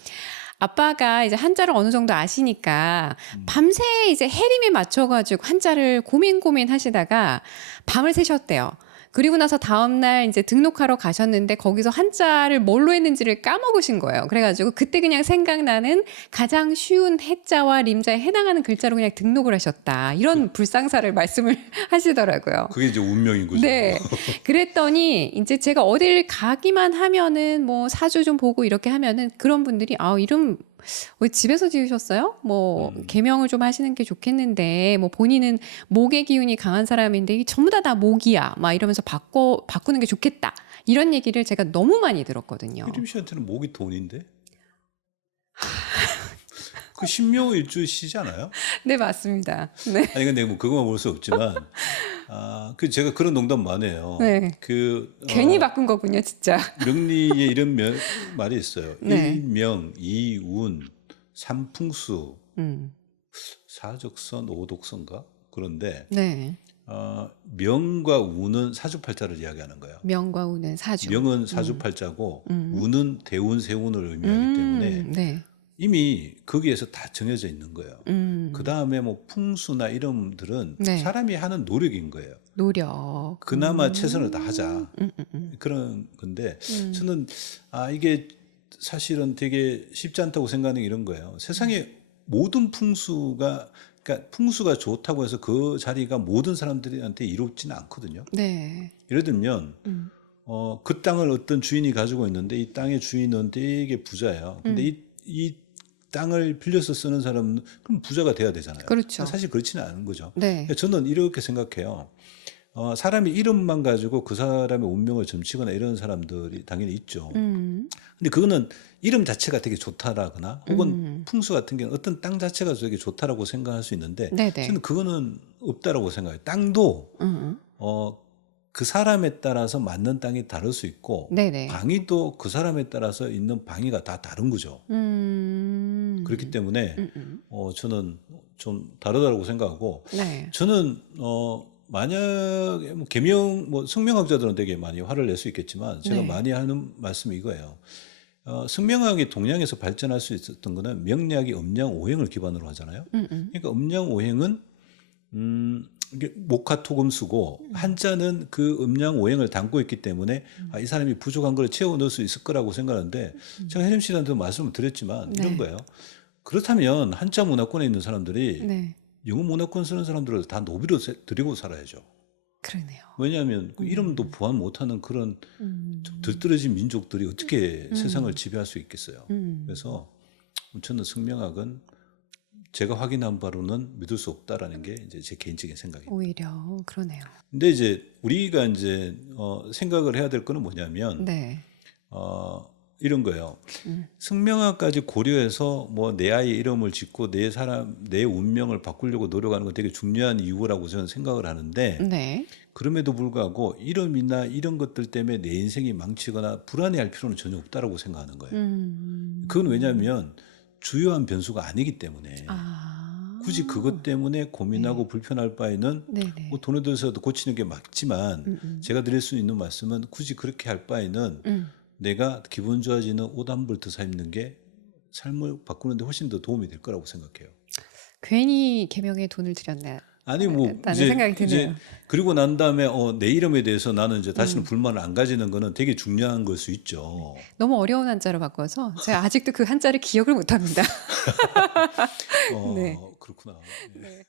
아빠가 이제 한자를 어느 정도 아시니까 밤새 이제 해림에 맞춰가지고 한자를 고민 하시다가 밤을 새셨대요. 그리고 나서 다음날 이제 등록하러 가셨는데 거기서 한자를 뭘로 했는지를 까먹으신 거예요. 그래가지고 그때 그냥 생각나는 가장 쉬운 해자와 림자에 해당하는 글자로 그냥 등록을 하셨다. 이런 불상사를 말씀을 하시더라고요. 그게 이제 운명인 거죠. 네. 그랬더니 이제 제가 어딜 가기만 하면은 뭐 사주 좀 보고 이렇게 하면은 그런 분들이 이름 왜 집에서 지으셨어요? 뭐 개명을 좀 하시는 게 좋겠는데 뭐 본인은 목의 기운이 강한 사람인데 이게 전부 다 목이야. 막 이러면서 바꾸는 게 좋겠다. 이런 얘기를 제가 너무 많이 들었거든요. 혜림 씨한테는 목이 돈인데? 그 신묘일주시지 않아요? 네, 맞습니다. 네. 아니 근데 뭐 그거만 볼 수 없지만 그 제가 그런 농담 많이 해요. 네. 괜히 바꾼 거군요, 진짜. 명리에 이런 말이 있어요. 네. 일명, 이운, 삼풍수, 음. 사적선, 오독선가? 그런데 네. 명과 운은 사주팔자를 이야기하는 거예요. 명과 운은 사주. 명은 사주팔자고 운은 대운, 세운을 의미하기 때문에 네. 이미 거기에서 다 정해져 있는 거예요. 그 다음에 뭐 풍수나 이름들은 네. 사람이 하는 노력인 거예요. 노력. 그나마 최선을 다하자. 그런 건데 저는 이게 사실은 되게 쉽지 않다고 생각하는 게 이런 거예요. 세상에 모든 그러니까 풍수가 좋다고 해서 그 자리가 모든 사람들한테 이롭지는 않거든요. 네. 예를 들면 그 땅을 어떤 주인이 가지고 있는데 이 땅의 주인은 되게 부자예요. 근데 이 땅을 빌려서 쓰는 사람은 그럼 부자가 돼야 되잖아요. 그렇죠. 사실 그렇지는 않은 거죠. 네. 저는 이렇게 생각해요. 사람이 이름만 가지고 그 사람의 운명을 점치거나 이런 사람들이 당연히 있죠. 근데 그거는 이름 자체가 되게 좋다라거나 혹은 풍수 같은 경우는 어떤 땅 자체가 되게 좋다라고 생각할 수 있는데 네네. 저는 그거는 없다라고 생각해요. 땅도 그 사람에 따라서 맞는 땅이 다를 수 있고 네네. 방위도 그 사람에 따라서 있는 방위가 다 다른 거죠. 그렇기 때문에 저는 좀 다르다고 생각하고 네. 저는 만약에 뭐 계명 뭐 성명학자들은 되게 많이 화를 낼 수 있겠지만 제가 네. 많이 하는 말씀이 이거예요. 성명학이 동양에서 발전할 수 있었던 거는 명리학이 음양오행을 기반으로 하잖아요. 그러니까 음양오행은 이게 목화토금수고 한자는 그 음양오행을 담고 있기 때문에 이 사람이 부족한 걸 채워 넣을 수 있을 거라고 생각하는데 제가 혜림 씨한테도 말씀을 드렸지만 이런 네. 거예요. 그렇다면 한자 문화권에 있는 사람들이 네. 영어 문화권 쓰는 사람들을 다 노비로 드리고 살아야죠. 그러네요. 왜냐하면 그 이름도 보완 못하는 그런 좀 들떨어진 민족들이 어떻게 세상을 지배할 수 있겠어요. 그래서 저는 성명학은 제가 확인한 바로는 믿을 수 없다라는 게 이제 제 개인적인 생각입니다. 오히려 그러네요. 근데 이제 우리가 이제 생각을 해야 될 거는 뭐냐면 네. 이런 거예요. 성명학까지 고려해서 뭐 내 아이 이름을 짓고 내 운명을 바꾸려고 노력하는 건 되게 중요한 이유라고 저는 생각을 하는데 네. 그럼에도 불구하고 이름이나 이런 것들 때문에 내 인생이 망치거나 불안해할 필요는 전혀 없다라고 생각하는 거예요. 그건 왜냐하면 주요한 변수가 아니기 때문에 굳이 그것 때문에 고민하고 불편할 바에는 네네. 뭐 돈을 들여서도 고치는 게 맞지만 제가 드릴 수 있는 말씀은 굳이 그렇게 할 바에는 내가 기분 좋아지는 옷 한 벌 더 사 입는 게 삶을 바꾸는데 훨씬 더 도움이 될 거라고 생각해요. 괜히 개명에 돈을 들였네. 아니 뭐 라는 생각이 드네요. 그리고 난 다음에 내 이름에 대해서 나는 이제 다시는 불만을 안 가지는 거는 되게 중요한 걸 수 있죠. 너무 어려운 한자로 바꿔서 제가 아직도 그 한자를 기억을 못 합니다. 네. 그렇구나. 예. 네.